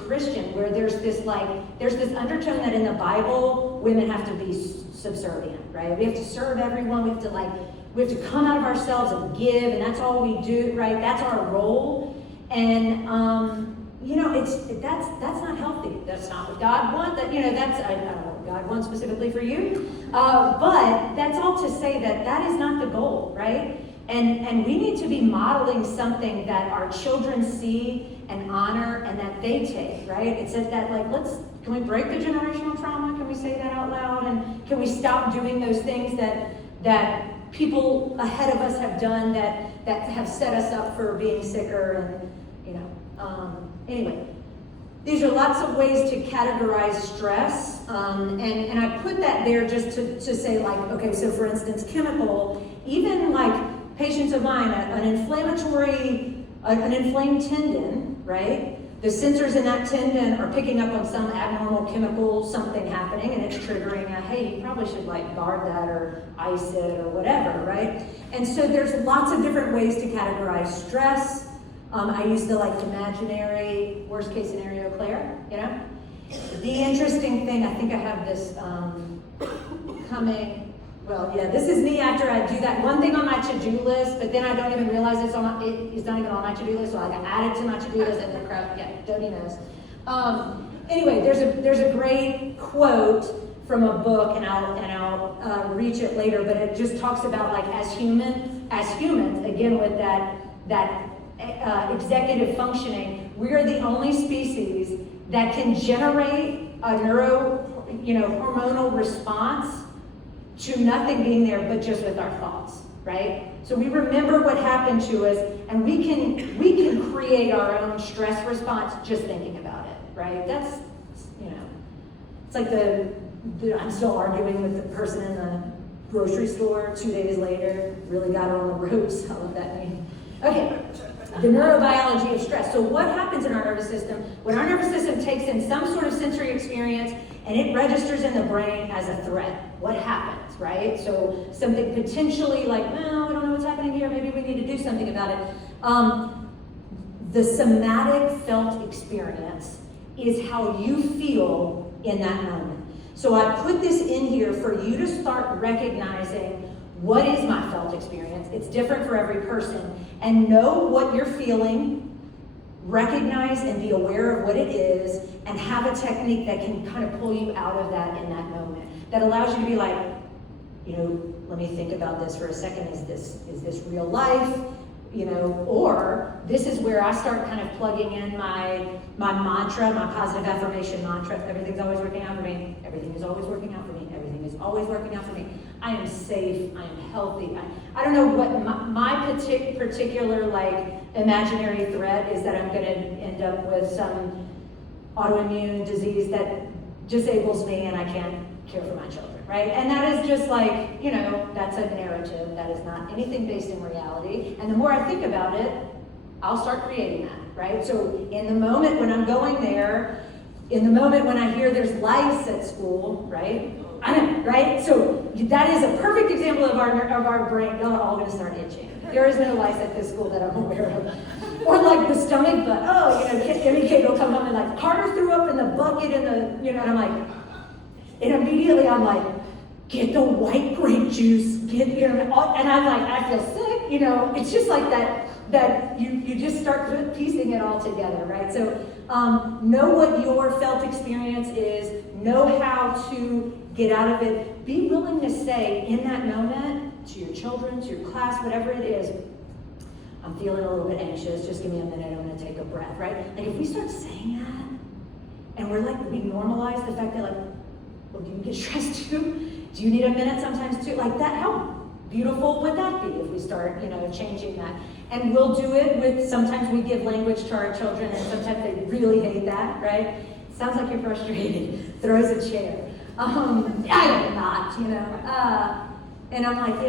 Christian, where there's this undertone that in the Bible, women have to be subservient, right? We have to serve everyone, we have to come out of ourselves and give, and that's all we do, right? That's our role. And you know, that's not healthy. That's not what God wants. That, you know, that's I don't know what God wants specifically for you. But that's all to say that is not the goal, right? And we need to be modeling something that our children see and honor and that they take, right? It says that, like, can we break the generational trauma? Can we say that out loud? And can we stop doing those things that people ahead of us have done that have set us up for being sicker? And, you know, anyway, these are lots of ways to categorize stress. And I put that there just to say, like, okay, so for instance, chemical, even like patients of mine, an inflamed tendon, right? The sensors in that tendon are picking up on some abnormal chemical, something happening, and it's triggering hey, you probably should like guard that or ice it or whatever, right? And so there's lots of different ways to categorize stress. I use the like imaginary worst case scenario, Claire, you know? The interesting thing, I think I have this coming Well, yeah, this is me after I do that one thing on my to-do list, but then I don't even realize it's not even on my to-do list, so I add it to my to-do list and then crap, yeah, Dodie knows. Anyway, there's a great quote from a book, and I'll reach it later, but it just talks about like as humans, again with that executive functioning, we are the only species that can generate a hormonal response to nothing being there but just with our thoughts, right? So we remember what happened to us, and we can create our own stress response just thinking about it, right? That's, it's like I'm still arguing with the person in the grocery store 2 days later, really got her on the ropes. I love that name. Okay, the neurobiology of stress. So what happens in our nervous system? When our nervous system takes in some sort of sensory experience and it registers in the brain as a threat, what happens, right? So something potentially like, well, we don't know what's happening here, maybe we need to do something about it. The somatic felt experience is how you feel in that moment. So I put this in here for you to start recognizing what is my felt experience. It's different for every person. And know what you're feeling, recognize and be aware of what it is, and have a technique that can kind of pull you out of that in that moment. That allows you to be like, let me think about this for a second. Is this real life? Or this is where I start kind of plugging in my mantra, my positive affirmation mantra. Everything's always working out for me. Everything is always working out for me. Everything is always working out for me. I am safe. I am healthy. I don't know what my particular like imaginary threat is, that I'm going to end up with some autoimmune disease that disables me and I can't care for my children. Right? And that is just like, that's a narrative. That is not anything based in reality. And the more I think about it, I'll start creating that, right? So in the moment when I'm going there, in the moment when I hear there's lice at school, right? I know, right? So that is a perfect example of our brain. Y'all are all going to start itching. There is no lice at this school that I'm aware of. Or like the stomach bug. Any kid will come home and like, Carter threw up in the bucket in the, and I'm like, and immediately I'm like, get the white grape juice, and I'm like, I feel sick, it's just like that you just start piecing it all together, right? So know what your felt experience is, know how to get out of it, be willing to say in that moment to your children, to your class, whatever it is, I'm feeling a little bit anxious, just give me a minute, I'm gonna take a breath, right? Like if we start saying that, and we normalize the fact that like, well, do you get stressed too? Do you need a minute sometimes too? Like that, how beautiful would that be if we start, changing that? And we'll do it with, sometimes we give language to our children and sometimes they really hate that, right? Sounds like you're frustrated, throws a chair. I am not, and I'm like,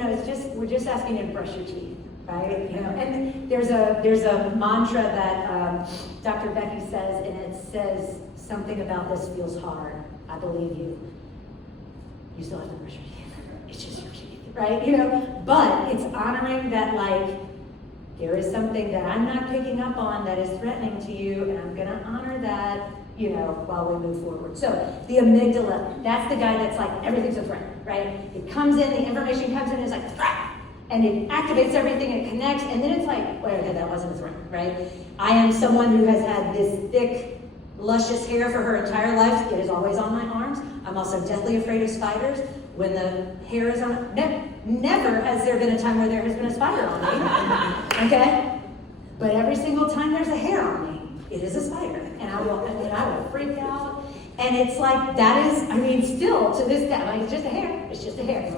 we're just asking you to brush your teeth, right? And there's a mantra that Dr. Becky says, and it says something about this feels hard. I believe you. You still have to brush your teeth. It's just your teeth, right? But it's honoring that, like, there is something that I'm not picking up on that is threatening to you, and I'm gonna honor that, while we move forward. So the amygdala, that's the guy that's like, everything's a threat, right? It comes in, the information comes in, it's like, threat! And it activates everything, it connects, and then it's like, wait, okay, that wasn't a threat, right? I am someone who has had this thick, luscious hair for her entire life. It is always on my arms. I'm also deathly afraid of spiders. When the hair is on, never has there been a time where there has been a spider on me, okay? But every single time there's a hair on me, it is a spider, and I will freak out. And it's like, that is, still to this day, like, it's just a hair. It's just a hair.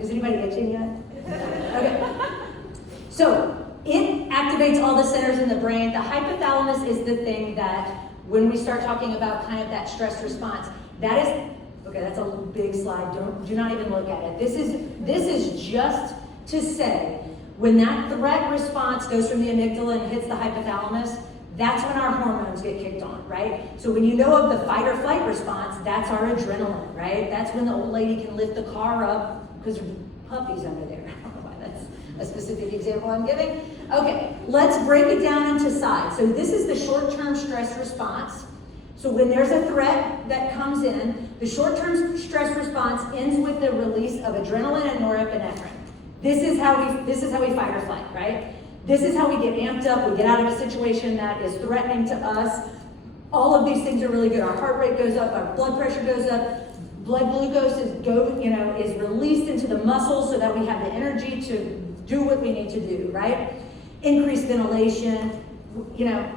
Is anybody itching yet? Okay. So it activates all the centers in the brain. The hypothalamus is the thing that, when we start talking about kind of that stress response, that is, okay, that's a big slide. Do not even look at it. This is just to say, when that threat response goes from the amygdala and hits the hypothalamus, that's when our hormones get kicked on, right? So when you know of the fight or flight response, that's our adrenaline, right? That's when the old lady can lift the car up because her puppy's under there. I don't know why that's a specific example I'm giving. Okay, let's break it down into sides. So this is the short-term stress response. So when there's a threat that comes in, the short-term stress response ends with the release of adrenaline and norepinephrine. This is how we fight or flight, right? This is how we get amped up, we get out of a situation that is threatening to us. All of these things are really good. Our heart rate goes up, our blood pressure goes up, blood glucose is released into the muscles so that we have the energy to do what we need to do, right? Increased ventilation.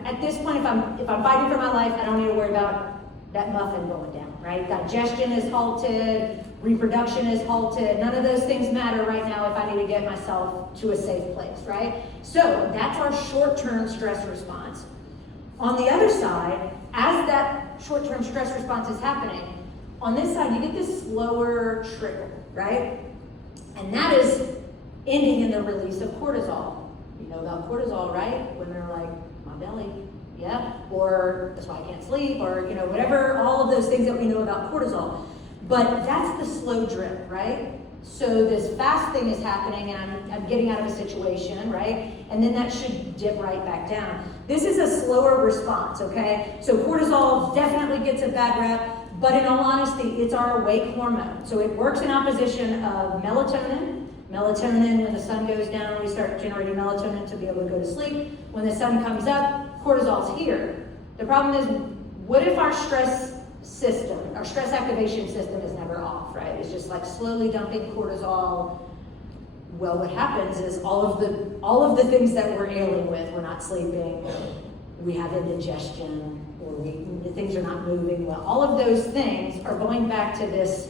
At this point, if I'm fighting for my life, I don't need to worry about that muffin going down, right? Digestion is halted, reproduction is halted. None of those things matter right now if I need to get myself to a safe place, right? So that's our short-term stress response. On the other side, as that short-term stress response is happening, on this side, you get this slower trickle, right? And that is ending in the release of cortisol. You know about cortisol, right? When they're like, my belly, yeah, or that's why I can't sleep, or whatever, all of those things that we know about cortisol. But that's the slow drip, right? So this fast thing is happening and I'm getting out of a situation, right? And then that should dip right back down. This is a slower response, okay? So cortisol definitely gets a bad rap, but in all honesty, it's our awake hormone. So it works in opposition of melatonin. Melatonin, when the sun goes down, we start generating melatonin to be able to go to sleep. When the sun comes up, cortisol's here. The problem is, what if our stress system, our stress activation system is never off, right? It's just like slowly dumping cortisol. Well, what happens is all of the things that we're ailing with, we're not sleeping, we have indigestion, or things are not moving well. All of those things are going back to this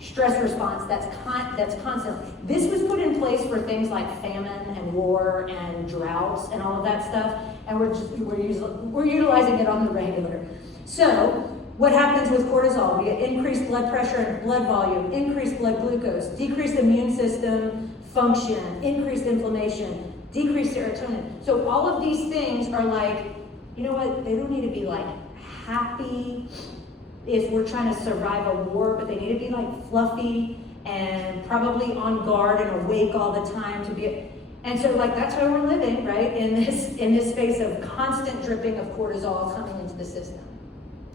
stress response that's constant. This was put in place for things like famine and war and droughts and all of that stuff, and we're utilizing it on the regular. So what happens with cortisol? We get increased blood pressure and blood volume, increased blood glucose, decreased immune system function, increased inflammation, decreased serotonin. So all of these things are like, you know what? They don't need to be like happy if we're trying to survive a war, but they need to be like fluffy and probably on guard and awake all the time to be. And so like that's where we're living, right? In this space of constant dripping of cortisol coming into the system.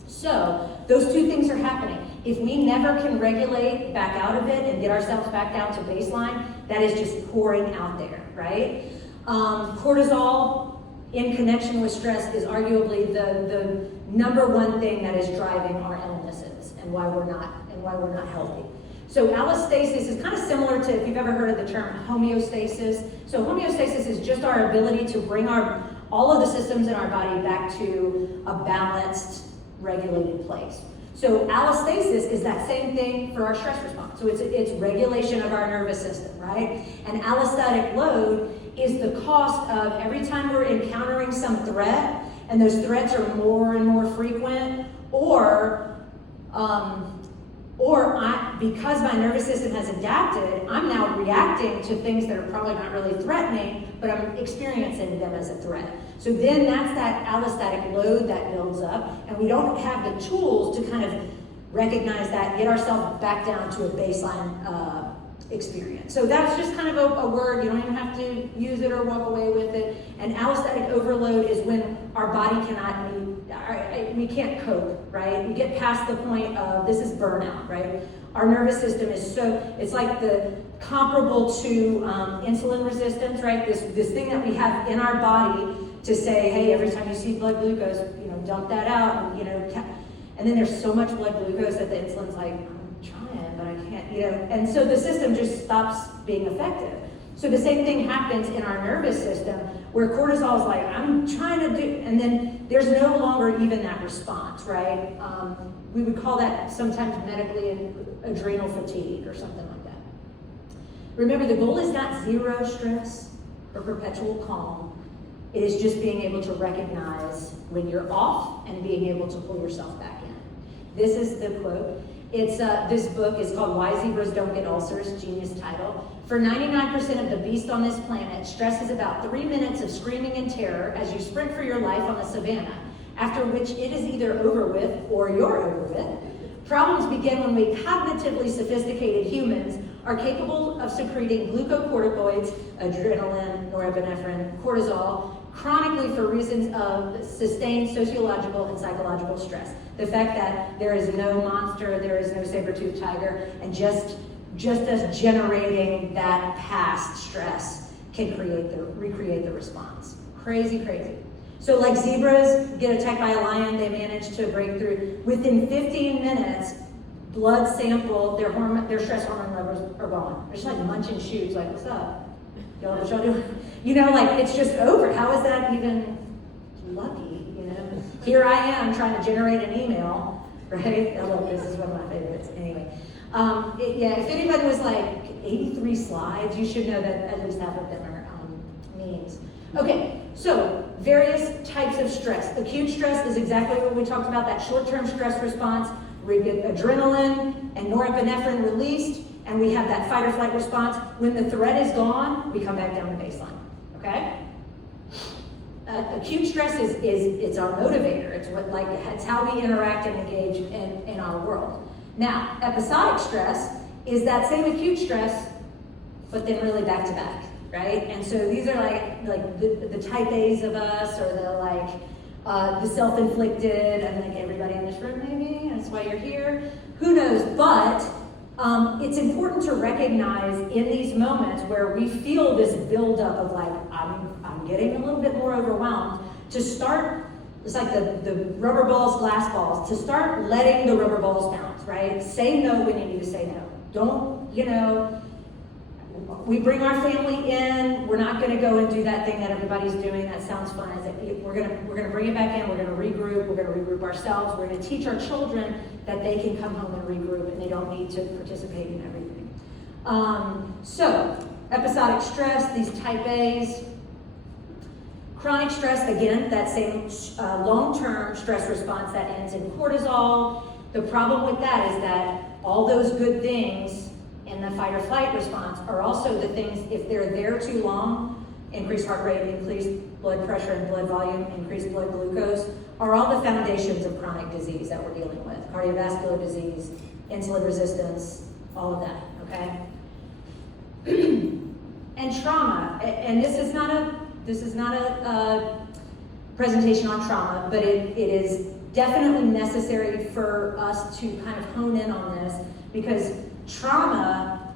So those two things are happening. If we never can regulate back out of it and get ourselves back down to baseline, that is just pouring out there, right? Cortisol in connection with stress is arguably the number one thing that is driving our illnesses and why we're not healthy. So allostasis is kind of similar to, if you've ever heard of the term homeostasis. So homeostasis is just our ability to bring all of the systems in our body back to a balanced, regulated place. So allostasis is that same thing for our stress response. So it's regulation of our nervous system, right? And allostatic load is the cost of every time we're encountering some threat, and those threats are more and more frequent, because my nervous system has adapted, I'm now reacting to things that are probably not really threatening, but I'm experiencing them as a threat. So then that's that allostatic load that builds up, and we don't have the tools to kind of recognize that, get ourselves back down to a baseline experience. So that's just kind of a word, you don't even have to use it or walk away with it. And allostatic overload is when our body cannot meet, we can't cope, right? We get past the point of, this is burnout, right? Our nervous system is it's like the comparable to insulin resistance, right? This thing that we have in our body to say, hey, every time you see blood glucose, dump that out, and then there's so much blood glucose that the insulin's like, I'm trying, but I can't, and so the system just stops being effective. So the same thing happens in our nervous system where cortisol is like, I'm trying to do, and then there's no longer even that response, right? We would call that sometimes medically adrenal fatigue or something like that. Remember, the goal is not zero stress or perpetual calm. It is just being able to recognize when you're off and being able to pull yourself back in. This is the quote. This book is called Why Zebras Don't Get Ulcers, genius title. For 99% of the beasts on this planet, stress is about 3 minutes of screaming in terror as you sprint for your life on the savannah, after which it is either over with or you're over with. Problems begin when we cognitively sophisticated humans are capable of secreting glucocorticoids, adrenaline, norepinephrine, cortisol, chronically for reasons of sustained sociological and psychological stress. The fact that there is no monster, there is no saber-toothed tiger, and just us generating that past stress can recreate the response. Crazy, crazy. So like zebras get attacked by a lion, they manage to break through. Within 15 minutes, blood sample, their stress hormone levels are gone. They're just like munching shoes, like, what's up? Y'all, what y'all doing? You know, like, it's just over. How is that even lucky, you know? Here I am trying to generate an email, right? I love this is one of my favorites. Anyway, if anybody was like 83 slides, you should know that at least half of them are memes. Okay, so various types of stress. Acute stress is exactly what we talked about, that short-term stress response. We get adrenaline and norepinephrine released, and we have that fight or flight response. When the threat is gone, we come back down to baseline, okay? Acute stress it's our motivator. It's how we interact and engage in our world. Now, episodic stress is that same acute stress, but then really back to back, right? And so these are like the type A's of us, or the self-inflicted. I think everybody in this room, maybe that's why you're here. Who knows? But it's important to recognize in these moments where we feel this buildup of like I'm getting a little bit more overwhelmed, to start. It's like the rubber balls, glass balls, to start letting the rubber balls bounce, right? Say no when you need to say no. Don't, we bring our family in, we're not gonna go and do that thing that everybody's doing, that sounds fun. We're gonna bring it back in, we're gonna regroup ourselves, we're gonna teach our children that they can come home and regroup and they don't need to participate in everything. So, episodic stress, these type A's. Chronic stress, again, that same long-term stress response that ends in cortisol. The problem with that is that all those good things in the fight or flight response are also the things, if they're there too long, increased heart rate, increased blood pressure and blood volume, increased blood glucose, are all the foundations of chronic disease that we're dealing with. Cardiovascular disease, insulin resistance, all of that, okay? And trauma, and this is not a presentation on trauma, but it is definitely necessary for us to kind of hone in on this, because trauma,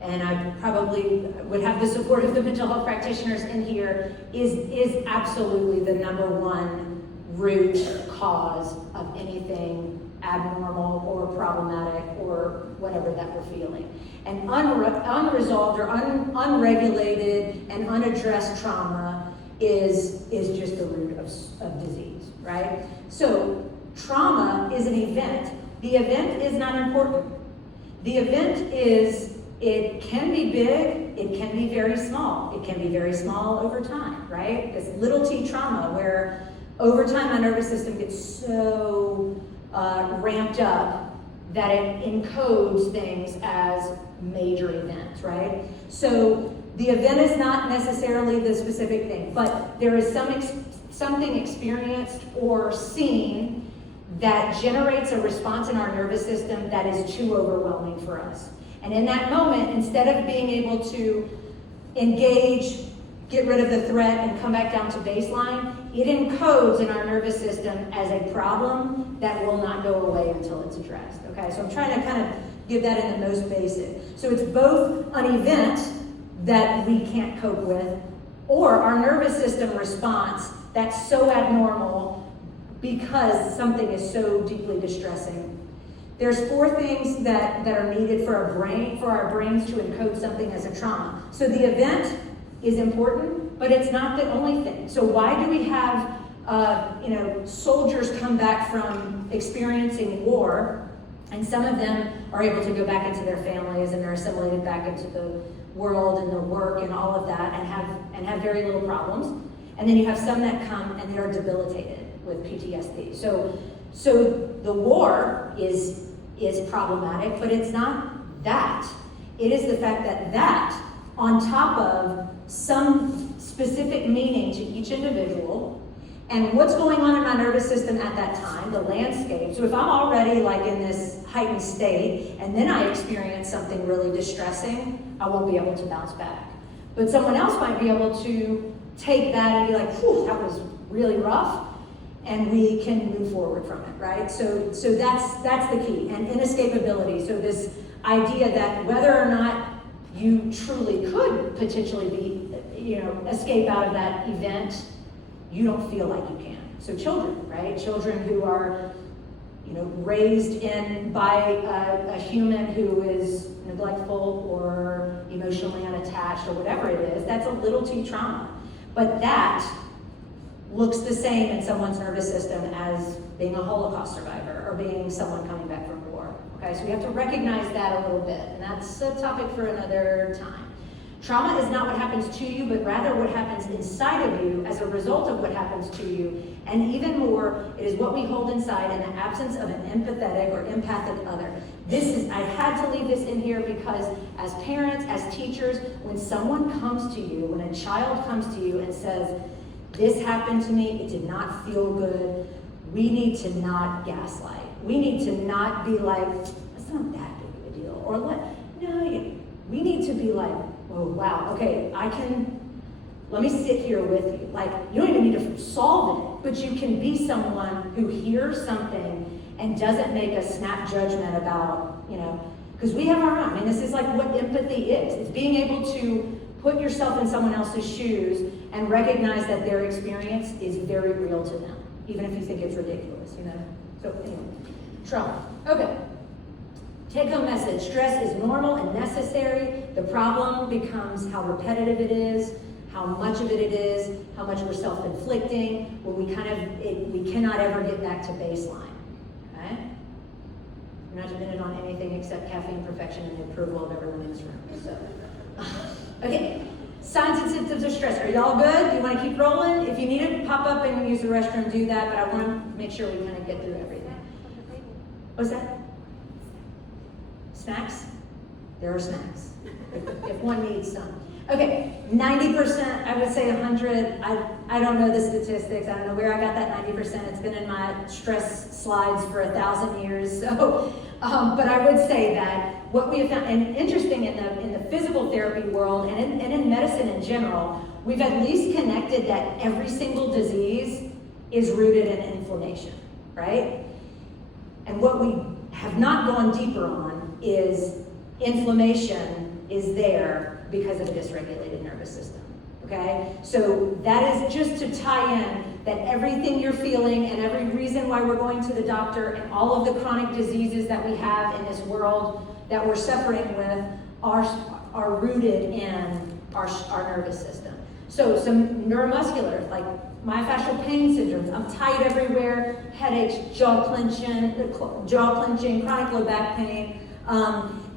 and I probably would have the support of the mental health practitioners in here, is absolutely the #1 root cause of anything abnormal or problematic or whatever that we're feeling. And unresolved or unregulated and unaddressed trauma is just the root of disease, right? So trauma is an event. The event is not important. The event it can be big, it can be very small. It can be very small over time, right? This little t trauma where over time my nervous system gets so ramped up that it encodes things as major events, right? So the event is not necessarily the specific thing, but there is something experienced or seen that generates a response in our nervous system that is too overwhelming for us. And in that moment, instead of being able to engage, get rid of the threat, and come back down to baseline, it encodes in our nervous system as a problem that will not go away until it's addressed, okay? So I'm trying to kind of give that in the most basic. So it's both an event that we can't cope with, or our nervous system response that's so abnormal because something is so deeply distressing. There's 4 things that are needed for our brains to encode something as a trauma. So the event is important, but it's not the only thing. So why do we have soldiers come back from experiencing war, and some of them are able to go back into their families and they're assimilated back into the world and the work and all of that and have very little problems. And then you have some that come and they are debilitated with PTSD. So the war is problematic, but it's not that. It is the fact that on top of some specific meaning to each individual and what's going on in my nervous system at that time, the landscape. So if I'm already like in this heightened state and then I experience something really distressing, I won't be able to bounce back. But someone else might be able to take that and be like, whew, that was really rough. and we can move forward from it, right? So that's the key, and inescapability. So this idea that whether or not you truly could potentially escape out of that event, you don't feel like you can. So children, right? Children who are, raised by a human who is neglectful or emotionally unattached or whatever it is, that's a little T trauma. But that looks the same in someone's nervous system as being a Holocaust survivor or being someone coming back from war. Okay, so we have to recognize that a little bit, and that's a topic for another time. Trauma is not what happens to you, but rather what happens inside of you as a result of what happens to you. And even more, it is what we hold inside in the absence of an empathetic or empathic other. I had to leave this in here because as parents, as teachers, when someone comes to you, when a child comes to you and says, this happened to me, it did not feel good, we need to not gaslight. We need to not be like, it's not that big of a deal. Or we need to be like, oh, wow, okay, let me sit here with you. Like, you don't even need to solve it, but you can be someone who hears something and doesn't make a snap judgment about, because we have our own. This is like what empathy is. It's being able to put yourself in someone else's shoes and recognize that their experience is very real to them, even if you think it's ridiculous, So anyway, trauma. Okay. Take-home message, stress is normal and necessary. The problem becomes how repetitive it is, how much of it is, how much we're self-inflicting, when we cannot ever get back to baseline, okay? We're not dependent on anything except caffeine, perfection, and the approval of everyone in this room, so. Okay, signs and symptoms of stress. Are y'all good? Do you want to keep rolling? If you need to pop up and use the restroom, do that, but I want to make sure we kind of get through everything. What's that? Snacks? There are snacks, if one needs some. Okay, 90%, I would say 100, I don't know the statistics, I don't know where I got that 90%, it's been in my stress slides for 1,000 years, so, but I would say that what we have found, and interesting in the physical therapy world, and in medicine in general, we've at least connected that every single disease is rooted in inflammation, right? And what we have not gone deeper on is inflammation is there because of a dysregulated nervous system, okay? So that is just to tie in that everything you're feeling and every reason why we're going to the doctor and all of the chronic diseases that we have in this world that we're suffering with are rooted in our nervous system. So some neuromuscular, like myofascial pain syndromes, I'm tight everywhere, headaches, jaw clenching, chronic low back pain.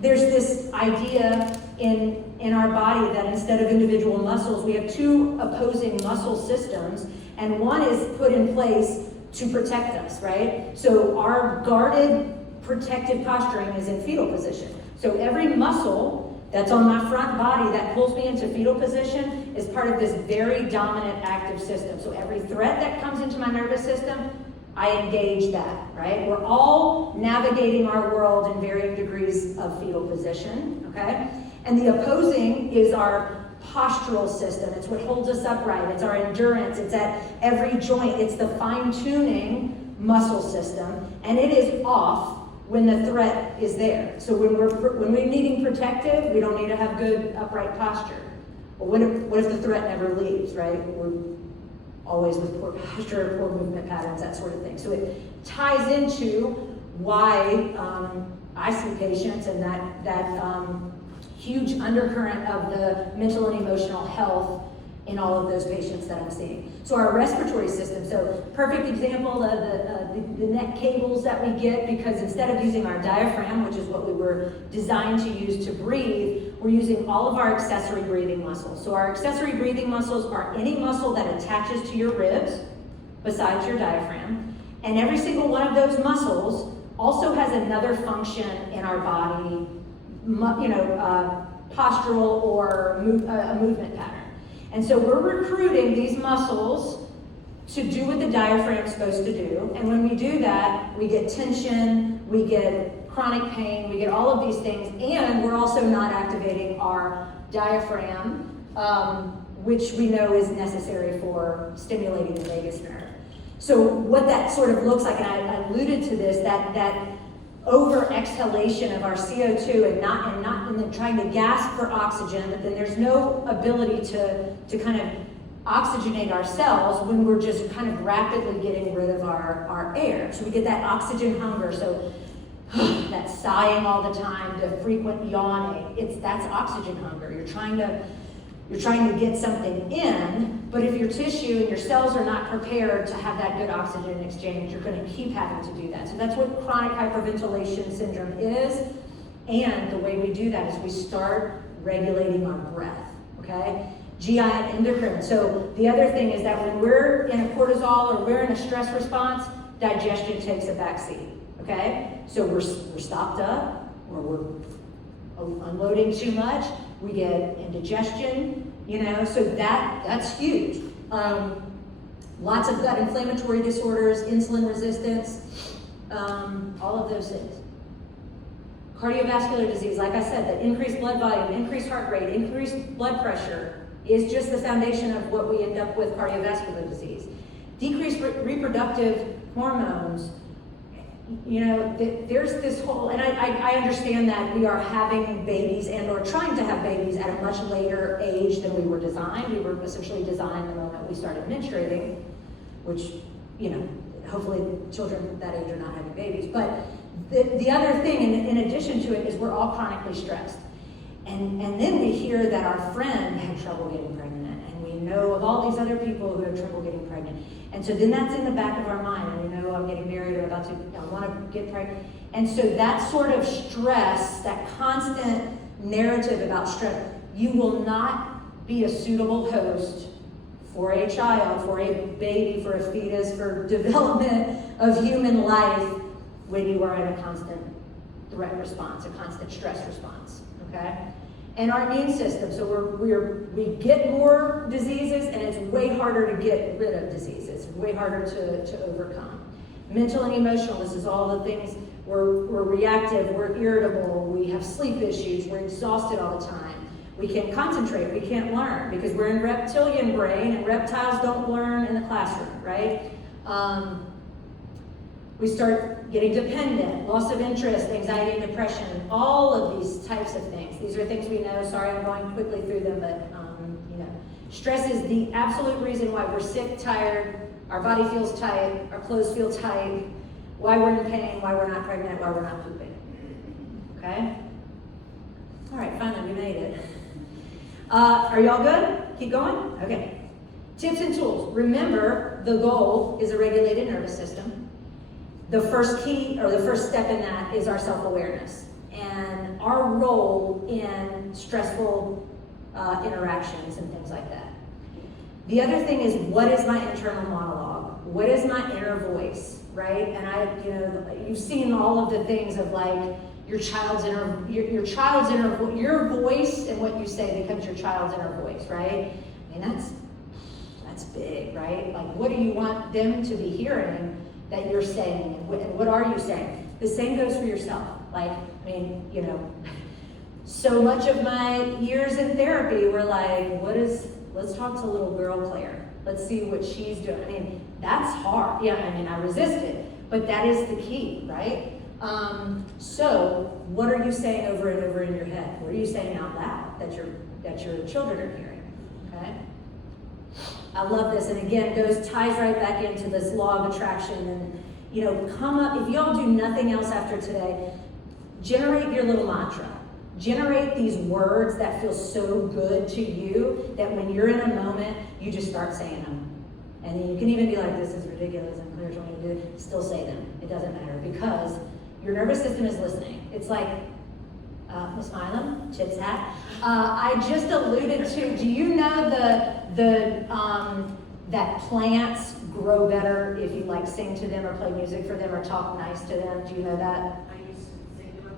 There's this idea in our body that instead of individual muscles, we have two opposing muscle systems, and one is put in place to protect us, right? So our guarded, protected posturing is in fetal position. So every muscle that's on my front body that pulls me into fetal position is part of this very dominant active system. So every threat that comes into my nervous system, I engage that, right? We're all navigating our world in varying degrees of fetal position, okay? And the opposing is our postural system. It's what holds us upright. It's our endurance. It's at every joint. It's the fine-tuning muscle system, and it is off when the threat is there. So when we're needing protective, we don't need to have good upright posture. But what if the threat never leaves, right? We're always with poor posture, poor movement patterns, that sort of thing. So it ties into why I see patients and that huge undercurrent of the mental and emotional health in all of those patients that I'm seeing. So our respiratory system, so perfect example of the neck cables that we get, because instead of using our diaphragm, which is what we were designed to use to breathe, we're using all of our accessory breathing muscles. So our accessory breathing muscles are any muscle that attaches to your ribs, besides your diaphragm, and every single one of those muscles also has another function in our body, postural or a movement pattern. And so we're recruiting these muscles to do what the diaphragm is supposed to do. And when we do that, we get tension, we get chronic pain, we get all of these things, and we're also not activating our diaphragm, which we know is necessary for stimulating the vagus nerve. So what that sort of looks like, and I alluded to this, that over exhalation of our CO2 and then trying to gasp for oxygen, but then there's no ability to kind of oxygenate ourselves when we're just kind of rapidly getting rid of our air. So we get that oxygen hunger. So that sighing all the time, the frequent yawning, that's oxygen hunger. You're trying to get something in, but if your tissue and your cells are not prepared to have that good oxygen exchange, you're going to keep having to do that. So that's what chronic hyperventilation syndrome is. And the way we do that is we start regulating our breath, okay? GI and endocrine. So the other thing is that when we're in a cortisol or we're in a stress response, digestion takes a backseat, okay? So we're stopped up, or we're unloading too much, we get indigestion, so that's huge. Lots of gut inflammatory disorders, insulin resistance, all of those things. Cardiovascular disease, like I said, that increased blood volume, increased heart rate, increased blood pressure is just the foundation of what we end up with cardiovascular disease. Decreased reproductive hormones, there's this whole, and I understand that we are having babies and or trying to have babies at a much later age than we were designed. We were essentially designed the moment we started menstruating, which, hopefully children that age are not having babies. But the other thing, in addition to it, is we're all chronically stressed. And then we hear that our friend had trouble getting pregnant, and we know of all these other people who have trouble getting pregnant. And so then that's in the back of our mind, and we know I'm getting married or I want to get pregnant. And so that sort of stress, that constant narrative about stress, you will not be a suitable host for a child, for a baby, for a fetus, for development of human life when you are in a constant threat response, a constant stress response, okay? And our immune system, so we get more diseases, and it's way harder to get rid of diseases, way harder to overcome. Mental and emotional, this is all the things, we're reactive, we're irritable, we have sleep issues, we're exhausted all the time. We can't concentrate, we can't learn, because we're in reptilian brain, and reptiles don't learn in the classroom, right? We start getting dependent, loss of interest, anxiety and depression, all of these types of things. These are things we know. Sorry, I'm going quickly through them, but stress is the absolute reason why we're sick, tired, our body feels tight, our clothes feel tight, why we're in pain, why we're not pregnant, why we're not pooping. Okay? All right, finally we made it. Are y'all good? Keep going? Okay. Tips and tools. Remember, the goal is a regulated nervous system. The first key, or the first step in that, is our self-awareness and our role in stressful interactions and things like that. The other thing is, what is my internal monologue? What is my inner voice, right? And you've seen all of the things of like your voice, and what you say becomes your child's inner voice, right? I mean, that's big, right? Like, what do you want them to be hearing that you're saying, and what are you saying? The same goes for yourself. Like, so much of my years in therapy were like, let's talk to little girl Claire. Let's see what she's doing. I mean, that's hard. Yeah, I resisted, but that is the key, right? So what are you saying over and over in your head? What are you saying out loud that your children are hearing, okay? I love this, and again, ties right back into this law of attraction. And come up, if y'all do nothing else after today, generate your little mantra. Generate these words that feel so good to you that when you're in a moment, you just start saying them. And then you can even be like, this is ridiculous, and Claire's wanting to do it. Still say them. It doesn't matter, because your nervous system is listening. It's like, Miss Milam, Chip's hat. I just alluded to, do you know that plants grow better if you like sing to them or play music for them or talk nice to them? Do you know that? I used to sing to my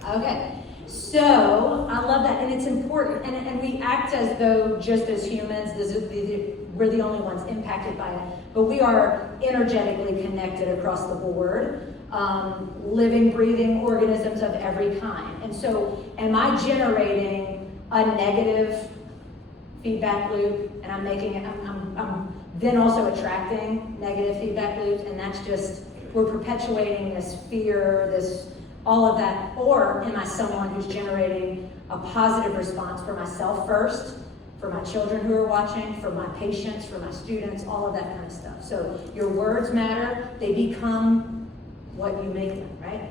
plants. Okay. So I love that, and it's important, and we act as though just as humans, we're the only ones impacted by it, but we are energetically connected across the board, living, breathing organisms of every kind. And so am I generating a negative feedback loop, and I'm then also attracting negative feedback loops, and that's just, we're perpetuating this fear, this, all of that. Or am I someone who's generating a positive response for myself first, for my children who are watching, for my patients, for my students, all of that kind of stuff. So your words matter, they become what you make them, right?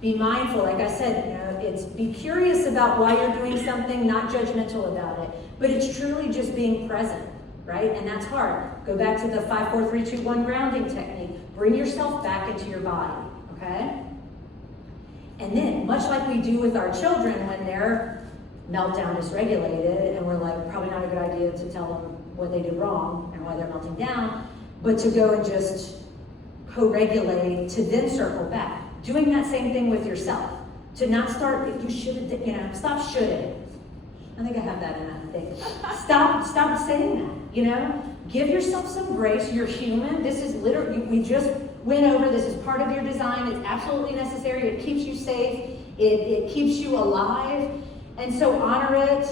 Be mindful, like I said, you know, it's be curious about why you're doing something, not judgmental about it, but it's truly just being present, right? And that's hard. Go back to the 5, 4, 3, 2, 1 grounding technique. Bring yourself back into your body, okay? And then, much like we do with our children when their meltdown is regulated, and we're like, probably not a good idea to tell them what they did wrong and why they're melting down, but to go and just co-regulate, to then circle back. Doing that same thing with yourself. To not start, if you should, you know, stop shoulding. I think I have that in that thing. Stop saying that, you know? Give yourself some grace. You're human. This is literally, we just went over, this is part of your design. It's absolutely necessary. It keeps you safe. It keeps you alive. And so honor it.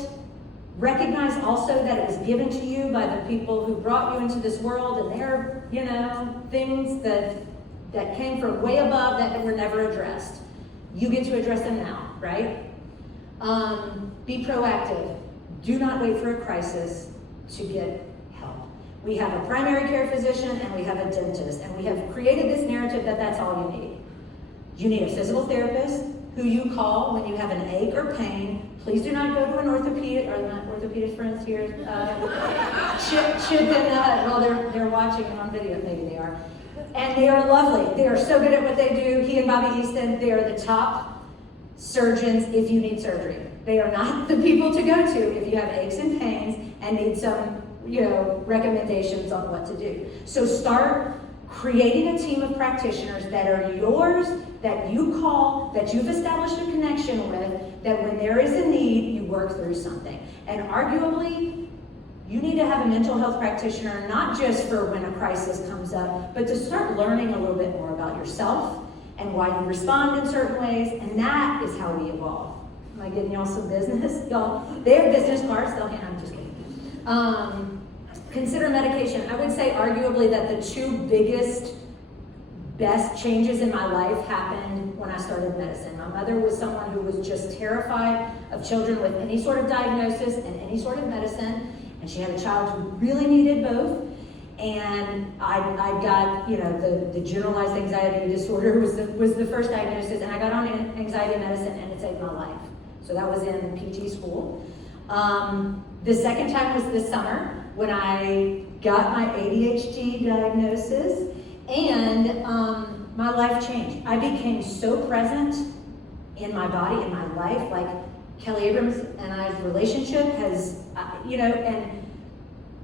Recognize also that it was given to you by the people who brought you into this world, and they're, you know, things that came from way above that were never addressed. You get to address them now, right? Be proactive. Do not wait for a crisis to get help. We have a primary care physician and we have a dentist, and we have created this narrative that that's all you need. You need a physical therapist who you call when you have an ache or pain. Please do not go to an orthopedic, or my orthopedic friends here, well, they're watching on video, maybe they are. And they are lovely. They are so good at what they do. He and Bobby Easton, they are the top surgeons if you need surgery. They are not the people to go to if you have aches and pains and need some, you know, recommendations on what to do. So start creating a team of practitioners that are yours, that you call, that you've established a connection with, that when there is a need, you work through something. And arguably, you need to have a mental health practitioner, not just for when a crisis comes up, but to start learning a little bit more about yourself and why you respond in certain ways, and that is how we evolve. Am I getting y'all some business? Y'all, they have business cards, I'm just kidding. Consider medication. I would say arguably that the two biggest, best changes in my life happened when I started medicine. My mother was someone who was just terrified of children with any sort of diagnosis and any sort of medicine. And she had a child who really needed both. And I got, you know, the generalized anxiety disorder was the first diagnosis, and I got on anxiety medicine, and it saved my life. So that was in PT school. The second time was this summer when I got my ADHD diagnosis, and my life changed. I became so present in my body, in my life, like Kelly Abrams and I's relationship has, you know, and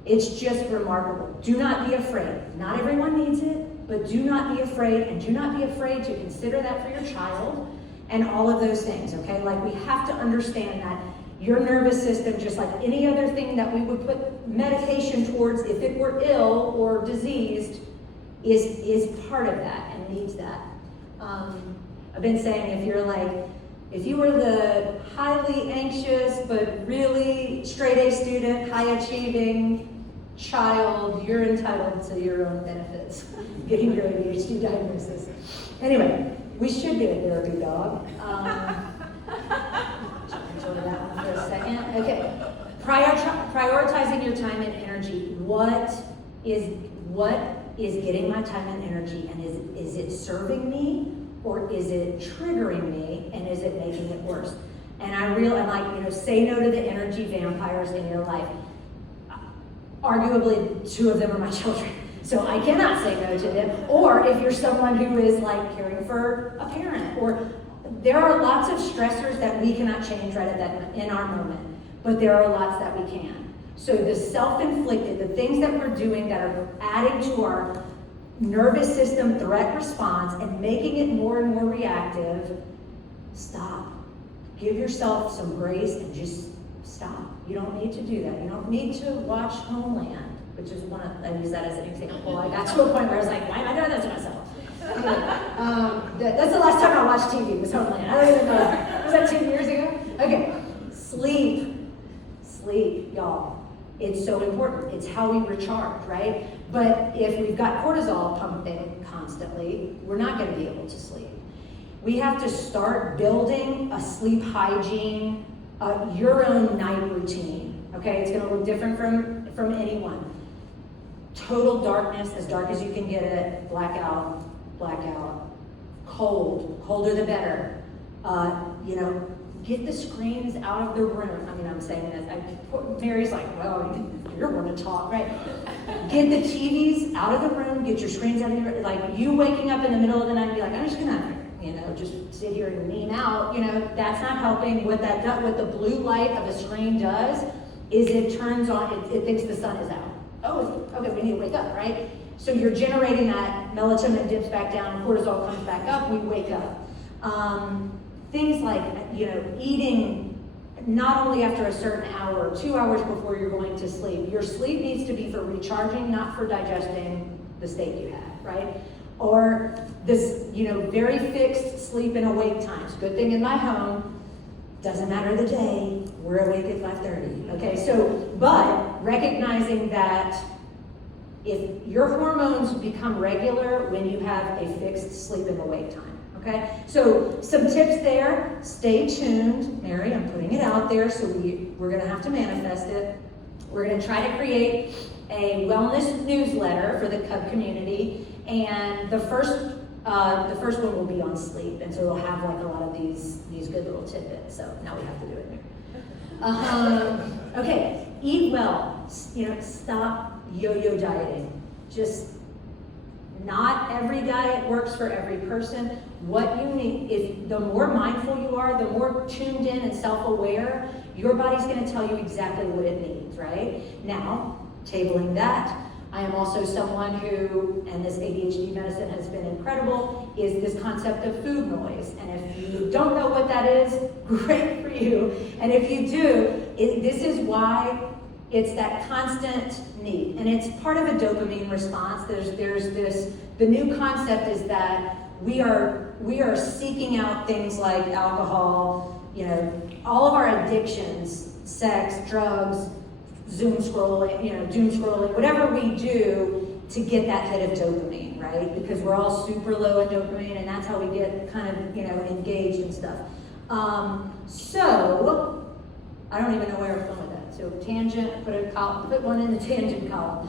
it's just remarkable. Do not be afraid. Not everyone needs it, but do not be afraid, and do not be afraid to consider that for your child and all of those things, okay? Like, we have to understand that your nervous system, just like any other thing that we would put medication towards if it were ill or diseased, is part of that and needs that. I've been saying, if you were the highly anxious but really straight A student, high achieving child, you're entitled to your own benefits, getting your ADHD diagnosis. Anyway, we should get a therapy dog. Enjoy that one for a second. Okay, prioritizing your time and energy. What is getting my time and energy, and is it serving me, or is it triggering me, and is it making it worse? And I'm like, you know, say no to the energy vampires in your life. Arguably, 2 of them are my children, so I cannot say no to them. Or if you're someone who is like caring for a parent, or there are lots of stressors that we cannot change right at that in our moment, but there are lots that we can. So the self-inflicted, the things that we're doing that are adding to our nervous system threat response and making it more and more reactive, stop. Give yourself some grace and just stop. You don't need to do that. You don't need to watch Homeland, which is I use that as an example. I got to a point where I was like, why am I doing that to myself? That's the last time I watched TV, was Homeland. I don't even know. Was that 2 years ago? Okay. Sleep, y'all. It's so important. It's how we recharge, right? But if we've got cortisol pumping constantly, we're not going to be able to sleep. We have to start building a sleep hygiene, your own night routine, okay? It's going to look different from anyone. Total darkness, as dark as you can get it, blackout, colder the better. Get the screens out of the room. I mean, I'm saying this. Mary's like, well, you're going to talk, right? Get the TVs out of the room, get your screens out of the room. Like, you waking up in the middle of the night and be like, I'm just going to, just sit here and mean out. That's not helping. What the blue light of a screen does is it turns on, it thinks the sun is out. Oh, okay, we need to wake up, right? So you're generating that, melatonin dips back down, cortisol comes back up, we wake up. Things like, eating not only after a certain hour, 2 hours before you're going to sleep. Your sleep needs to be for recharging, not for digesting the steak you had, right? Or this, very fixed sleep and awake times. Good thing in my home, doesn't matter the day, we're awake at 5:30. Okay, but recognizing that if your hormones become regular when you have a fixed sleep and awake time. Okay, so some tips there. Stay tuned, Mary. I'm putting it out there, so we're going to have to manifest it. We're going to try to create a wellness newsletter for the Cub community, and the first one will be on sleep, and so it'll have like a lot of these good little tidbits. So now we have to do it here. Okay, eat well. Stop yo-yo dieting. Just not every diet works for every person. What you need, the more mindful you are, the more tuned in and self-aware, your body's going to tell you exactly what it needs, right? Now, tabling that, I am also someone who, and this ADHD medicine has been incredible, is this concept of food noise. And if you don't know what that is, great for you. And if you do, this is why it's that constant need. And it's part of a dopamine response. There's this, the new concept is that we are seeking out things like alcohol, all of our addictions, sex, drugs, doom scrolling, whatever we do to get that hit of dopamine, right? Because we're all super low in dopamine, and that's how we get kind of, engaged and stuff. So, I don't even know where I'm going with that. So tangent, put one in the tangent column.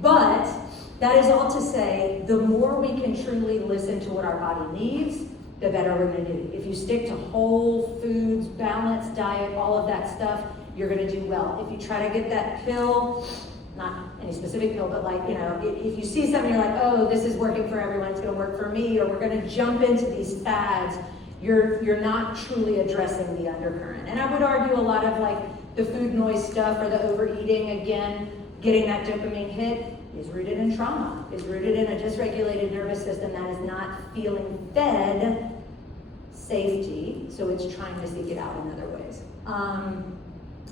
But that is all to say, the more we can truly listen to what our body needs, the better we're going to do. If you stick to whole foods, balanced diet, all of that stuff, you're going to do well. If you try to get that pill, not any specific pill, but like, if you see something, you're like, oh, this is working for everyone, it's going to work for me, or we're going to jump into these fads, you're not truly addressing the undercurrent. And I would argue a lot of like the food noise stuff or the overeating, again, getting that dopamine hit, is rooted in trauma, is rooted in a dysregulated nervous system that is not feeling fed safety, so it's trying to seek it out in other ways.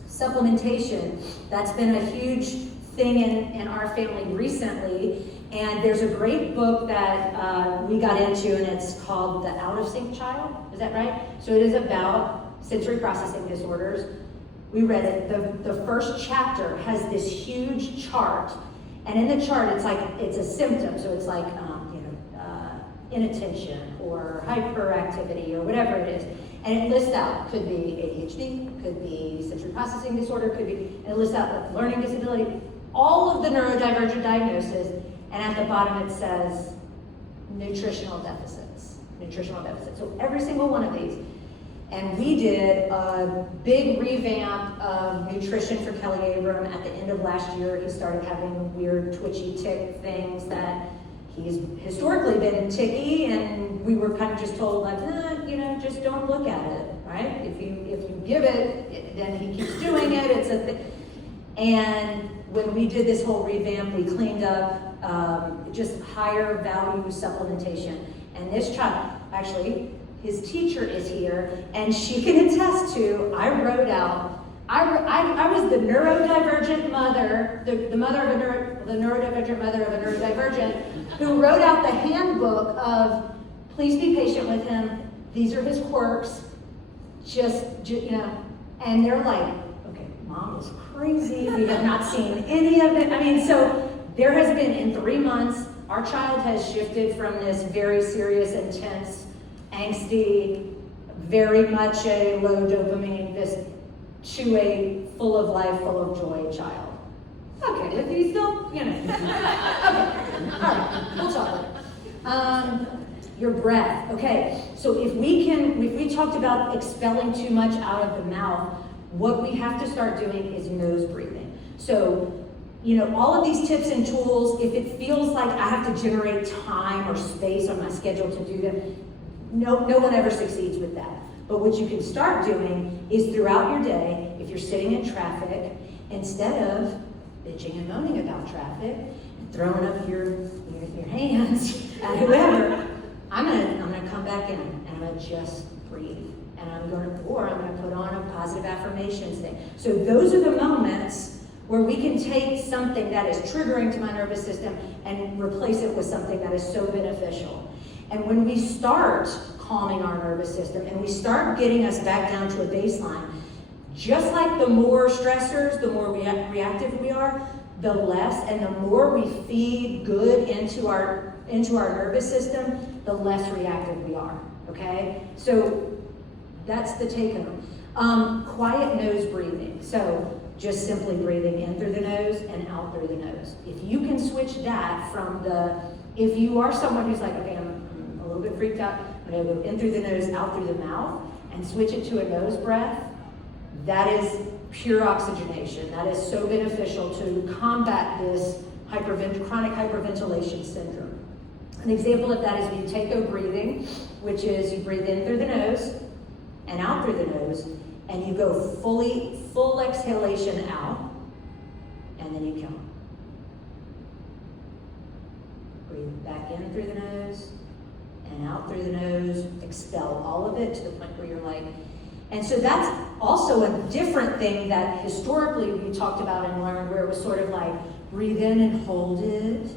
Supplementation, that's been a huge thing in our family recently, and there's a great book that we got into, and it's called The Out of Sync Child, is that right? So it is about sensory processing disorders. We read it. The first chapter has this huge chart, and in the chart it's a symptom, so it's like inattention or hyperactivity or whatever it is, and it lists out, could be ADHD, could be sensory processing disorder, could be, and it lists out like learning disability, all of the neurodivergent diagnoses, and at the bottom it says nutritional deficits. So every single one of these. And we did a big revamp of nutrition for Kelly Abram at the end of last year. He started having weird twitchy tick things that he's historically been ticky, and we were kind of just told like, just don't look at it, right? If you give it, then he keeps doing it, it's a thing. And when we did this whole revamp, we cleaned up just higher value supplementation. And this child, actually, his teacher is here, and she can attest to, I was the neurodivergent mother, the neurodivergent mother of a neurodivergent, who wrote out the handbook of, please be patient with him, these are his quirks, and they're like, okay, mom is crazy, we have not seen any of it. I mean, so there has been, in 3 months, our child has shifted from this very serious, intense, angsty, very much a low dopamine, this to a full of life, full of joy child. Okay, with you still, you know. Okay, all right, we'll talk. Your breath. Okay, so if we talked about expelling too much out of the mouth, what we have to start doing is nose breathing. So, you know, all of these tips and tools, if it feels like I have to generate time or space on my schedule to do them, no one ever succeeds with that. But what you can start doing is throughout your day, if you're sitting in traffic, instead of bitching and moaning about traffic, and throwing up your hands at whoever, I'm gonna come back in and I'm gonna just breathe. And I'm gonna put on a positive affirmations thing. So those are the moments where we can take something that is triggering to my nervous system and replace it with something that is so beneficial. And when we start calming our nervous system and we start getting us back down to a baseline, just like the more stressors, the more reactive we are, the less, and the more we feed good into our nervous system, the less reactive we are, okay? So that's the take home. Quiet nose breathing. So just simply breathing in through the nose and out through the nose. If you can switch that from if you are someone who's like, okay, I'm a little bit freaked out, I'm gonna go in through the nose, out through the mouth, and switch it to a nose breath, that is pure oxygenation. That is so beneficial to combat this chronic hyperventilation syndrome. An example of that is Buteyko breathing, which is you breathe in through the nose and out through the nose, and you go full exhalation out, and then you count. Breathe back in through the nose and out through the nose, expel all of it to the point where you're like, and so that's also a different thing that historically we talked about and learned, where it was sort of like breathe in and hold it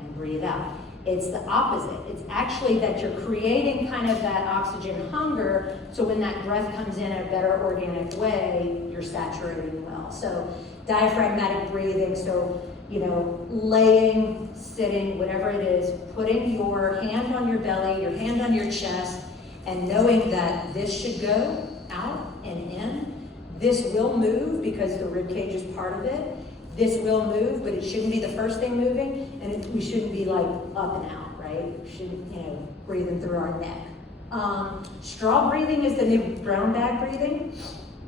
and breathe out. It's the opposite. It's actually that you're creating kind of that oxygen hunger, so when that breath comes in a better organic way, you're saturating well. So diaphragmatic breathing, so, you know, laying, sitting, whatever it is, putting your hand on your belly, your hand on your chest, and knowing that this should go out and in. This will move because the rib cage is part of it. This will move, but it shouldn't be the first thing moving, and we shouldn't be like up and out, right? We shouldn't, you know, breathing through our neck. Straw breathing is the new brown bag breathing.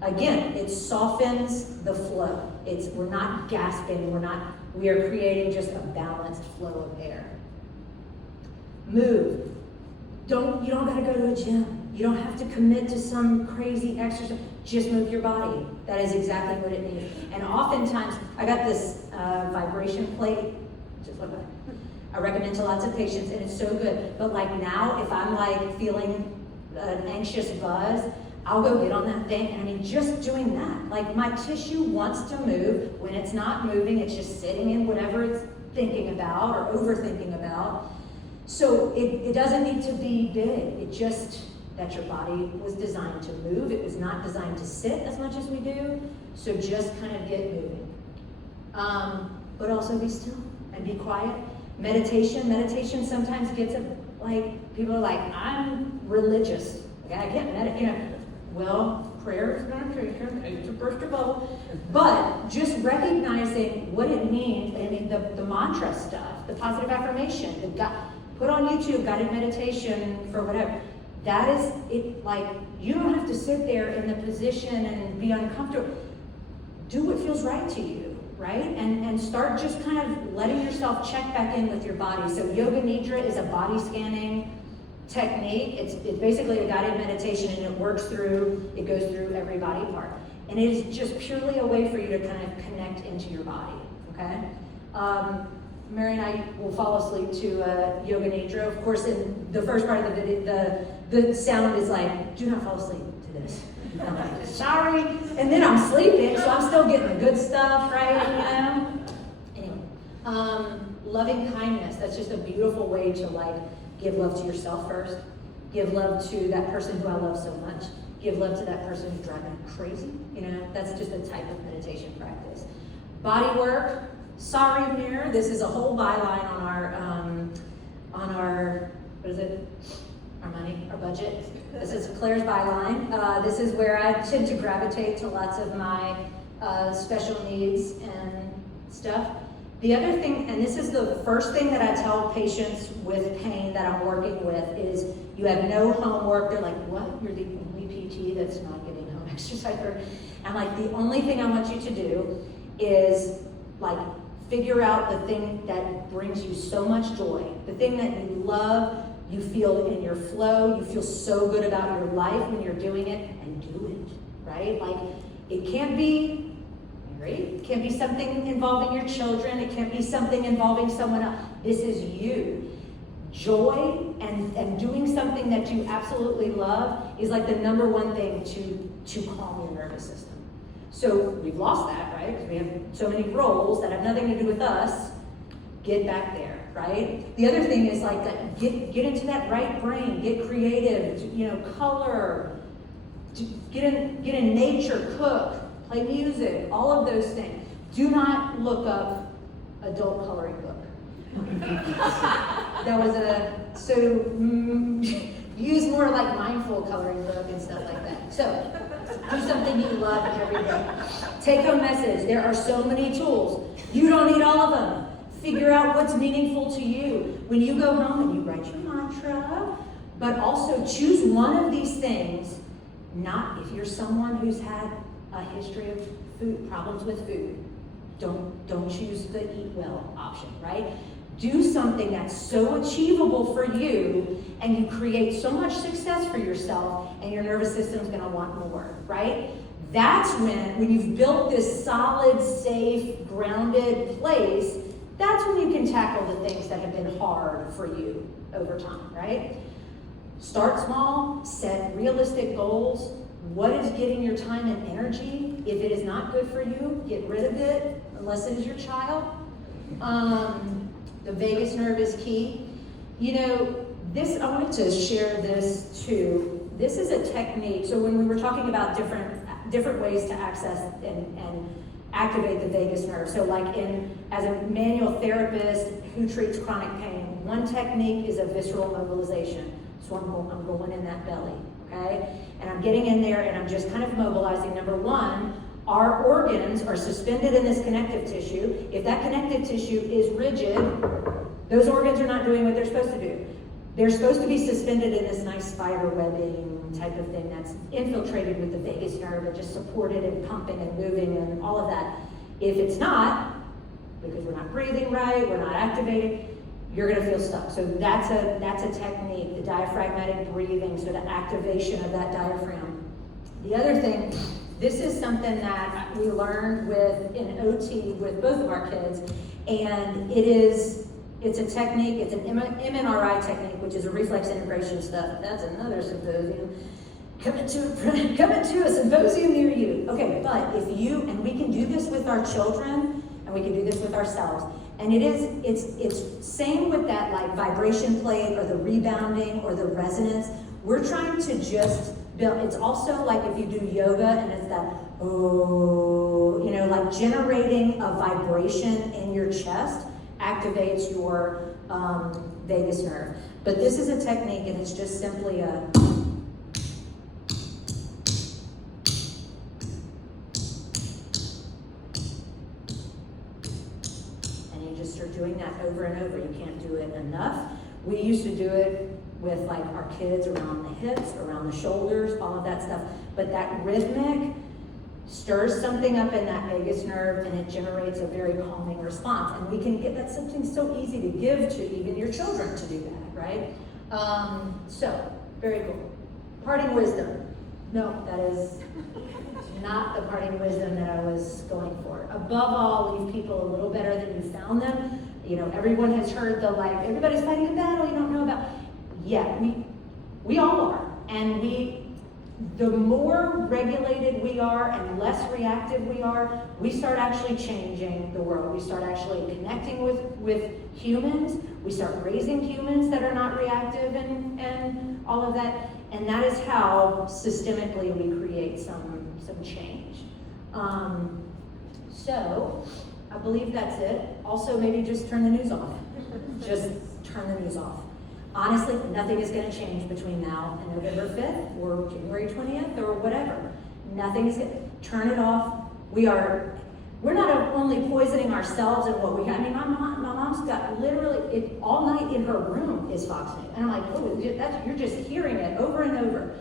Again, it softens the flow. We're not gasping, we are creating just a balanced flow of air. Move. You don't gotta go to a gym. You don't have to commit to some crazy exercise. Just move your body. That is exactly what it needs. And oftentimes, I got this vibration plate, just like that. I recommend to lots of patients, and it's so good. But like now, if I'm like feeling an anxious buzz, I'll go get on that thing, and I mean, just doing that. Like my tissue wants to move. When it's not moving, it's just sitting in whatever it's thinking about or overthinking about. So it doesn't need to be big. It just, that your body was designed to move. It was not designed to sit as much as we do. So just kind of get moving. But also be still and be quiet. Meditation sometimes gets like, people are like, I'm religious. Okay, I can't meditate, you know. Well, prayer is meditation, it's to burst your bubble. But just recognizing what it means, I mean, the mantra stuff, the positive affirmation, put on YouTube, guided meditation for whatever. That is, it. Like, you don't have to sit there in the position and be uncomfortable. Do what feels right to you, right? And start just kind of letting yourself check back in with your body. So Yoga Nidra is a body scanning technique. It's basically a guided meditation, and it goes through every body part. And it is just purely a way for you to kind of connect into your body, okay? Mary and I will fall asleep to Yoga Nidra. Of course, in the first part of the video, the sound is like, do not fall asleep to this. And I'm like, sorry. And then I'm sleeping, so I'm still getting the good stuff, right? You know? Anyway, loving kindness. That's just a beautiful way to like give love to yourself first. Give love to that person who I love so much. give love to that person who's driving you crazy. You know, that's just a type of meditation practice. Body work, sorry mirror. This is a whole byline on our what is it? Our money, our budget. This is Claire's byline. This is where I tend to gravitate to lots of my special needs and stuff. The other thing, and this is the first thing that I tell patients with pain that I'm working with, is you have no homework. They're like, what? You're the only PT that's not getting home exercise? I'm like, the only thing I want you to do is like figure out the thing that brings you so much joy, the thing that you love, you feel in your flow, you feel so good about your life when you're doing it, and do it, right? Like, it can't be it can't be something involving your children. It can't be something involving someone else. This is you. Joy and doing something that you absolutely love is like the number one thing to calm your nervous system. So we've lost that, right? Because we have so many roles that have nothing to do with us. Get back there, right? The other thing is like that, get into that right brain. Get creative. You know, color. Get in nature. Cook. Play music, all of those things. Do not look up adult coloring book. That was use more like mindful coloring book and stuff like that. So, do something you love every day. Take home message. There are so many tools. You don't need all of them. Figure out what's meaningful to you. When you go home and you write your mantra, but also choose one of these things, not if you're someone who's had a history of food problems with food. Don't choose the eat well option, right? Do something that's so achievable for you, and you create so much success for yourself, and your nervous system's gonna want more, right? That's when you've built this solid, safe, grounded place, that's when you can tackle the things that have been hard for you over time, right? Start small, set realistic goals. What is getting your time and energy? If it is not good for you, get rid of it, unless it is your child. The vagus nerve is key. You know, I wanted to share this too. This is a technique. So when we were talking about different ways to access and activate the vagus nerve. So like as a manual therapist who treats chronic pain, one technique is a visceral mobilization. So I'm going in that belly, okay? And I'm getting in there and I'm just kind of mobilizing. Number one, our organs are suspended in this connective tissue. If that connective tissue is rigid, those organs are not doing what they're supposed to do. They're supposed to be suspended in this nice spider webbing type of thing that's infiltrated with the vagus nerve and just supported and pumping and moving and all of that. If it's not, because we're not breathing right, we're not activating, you're gonna feel stuck. So that's a technique, the diaphragmatic breathing, so the activation of that diaphragm. The other thing, this is something that we learned in OT with both of our kids, and it's a technique, it's an MNRI technique, which is a reflex integration stuff. That's another symposium. Coming to a symposium near you. Okay, but and we can do this with our children, and we can do this with ourselves. And it's same with that like vibration plate or the rebounding or the resonance. We're trying to just build, it's also like if you do yoga and it's that, oh, like generating a vibration in your chest activates your vagus nerve. But this is a technique and it's just simply a, doing that over and over. You can't do it enough. We used to do it with like our kids around the hips, around the shoulders, all of that stuff. But that rhythmic stirs something up in that vagus nerve and it generates a very calming response. And we can get, that's something so easy to give to even your children to do that, right? So, very cool. Parting wisdom. No, that is not the parting wisdom that I was going for. Above all, leave people a little better than you found them. Everyone has heard everybody's fighting a battle you don't know about. Yeah, we all are. And the more regulated we are and less reactive we are, we start actually changing the world. We start actually connecting with humans. We start raising humans that are not reactive and all of that. And that is how systemically we create some change. So I believe that's it. Also, maybe just turn the news off. Just turn the news off. Honestly, nothing is going to change between now and November 5th or January 20th or whatever. Nothing is going to turn it off. We're not only poisoning ourselves and what we got. I mean, my mom's got literally all night in her room is Fox News. And I'm like, oh, you're just hearing it over and over.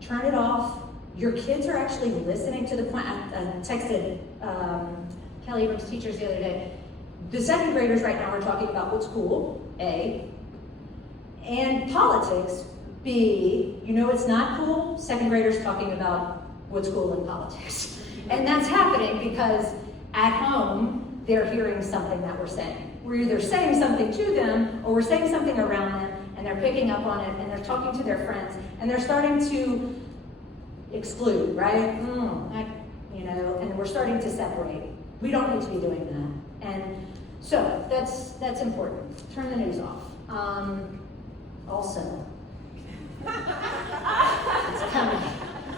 Turn it off. Your kids are actually listening to the point. I texted Kelly Abrams' teachers the other day. The second graders right now are talking about what's cool, A, and politics, B. You know it's not cool? Second graders talking about what's cool in politics. And that's happening because at home, they're hearing something that we're saying. We're either saying something to them or we're saying something around them, and they're picking up on it, and they're talking to their friends, and they're starting to exclude, right? And we're starting to separate. We don't need to be doing that. And so that's important. Turn the news off. Also,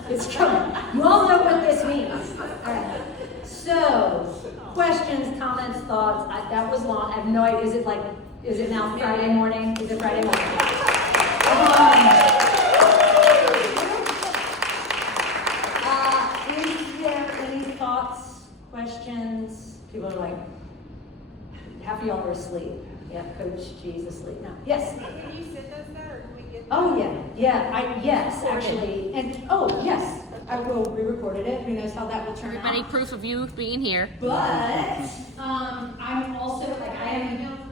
it's coming. You all know what this means. All right. So, questions, comments, thoughts. That was long. I have no idea. Is it now Friday morning? Is it Friday morning? Is there any thoughts, questions? People are like, half of y'all are asleep. Yeah, Coach G is asleep now. Yes? Can you send us that, or can we get? Oh, yeah. Yes, actually. And, yes, I will. We recorded it. Who knows how that will turn Everybody, out. proof of you being here. But, I'm also, I am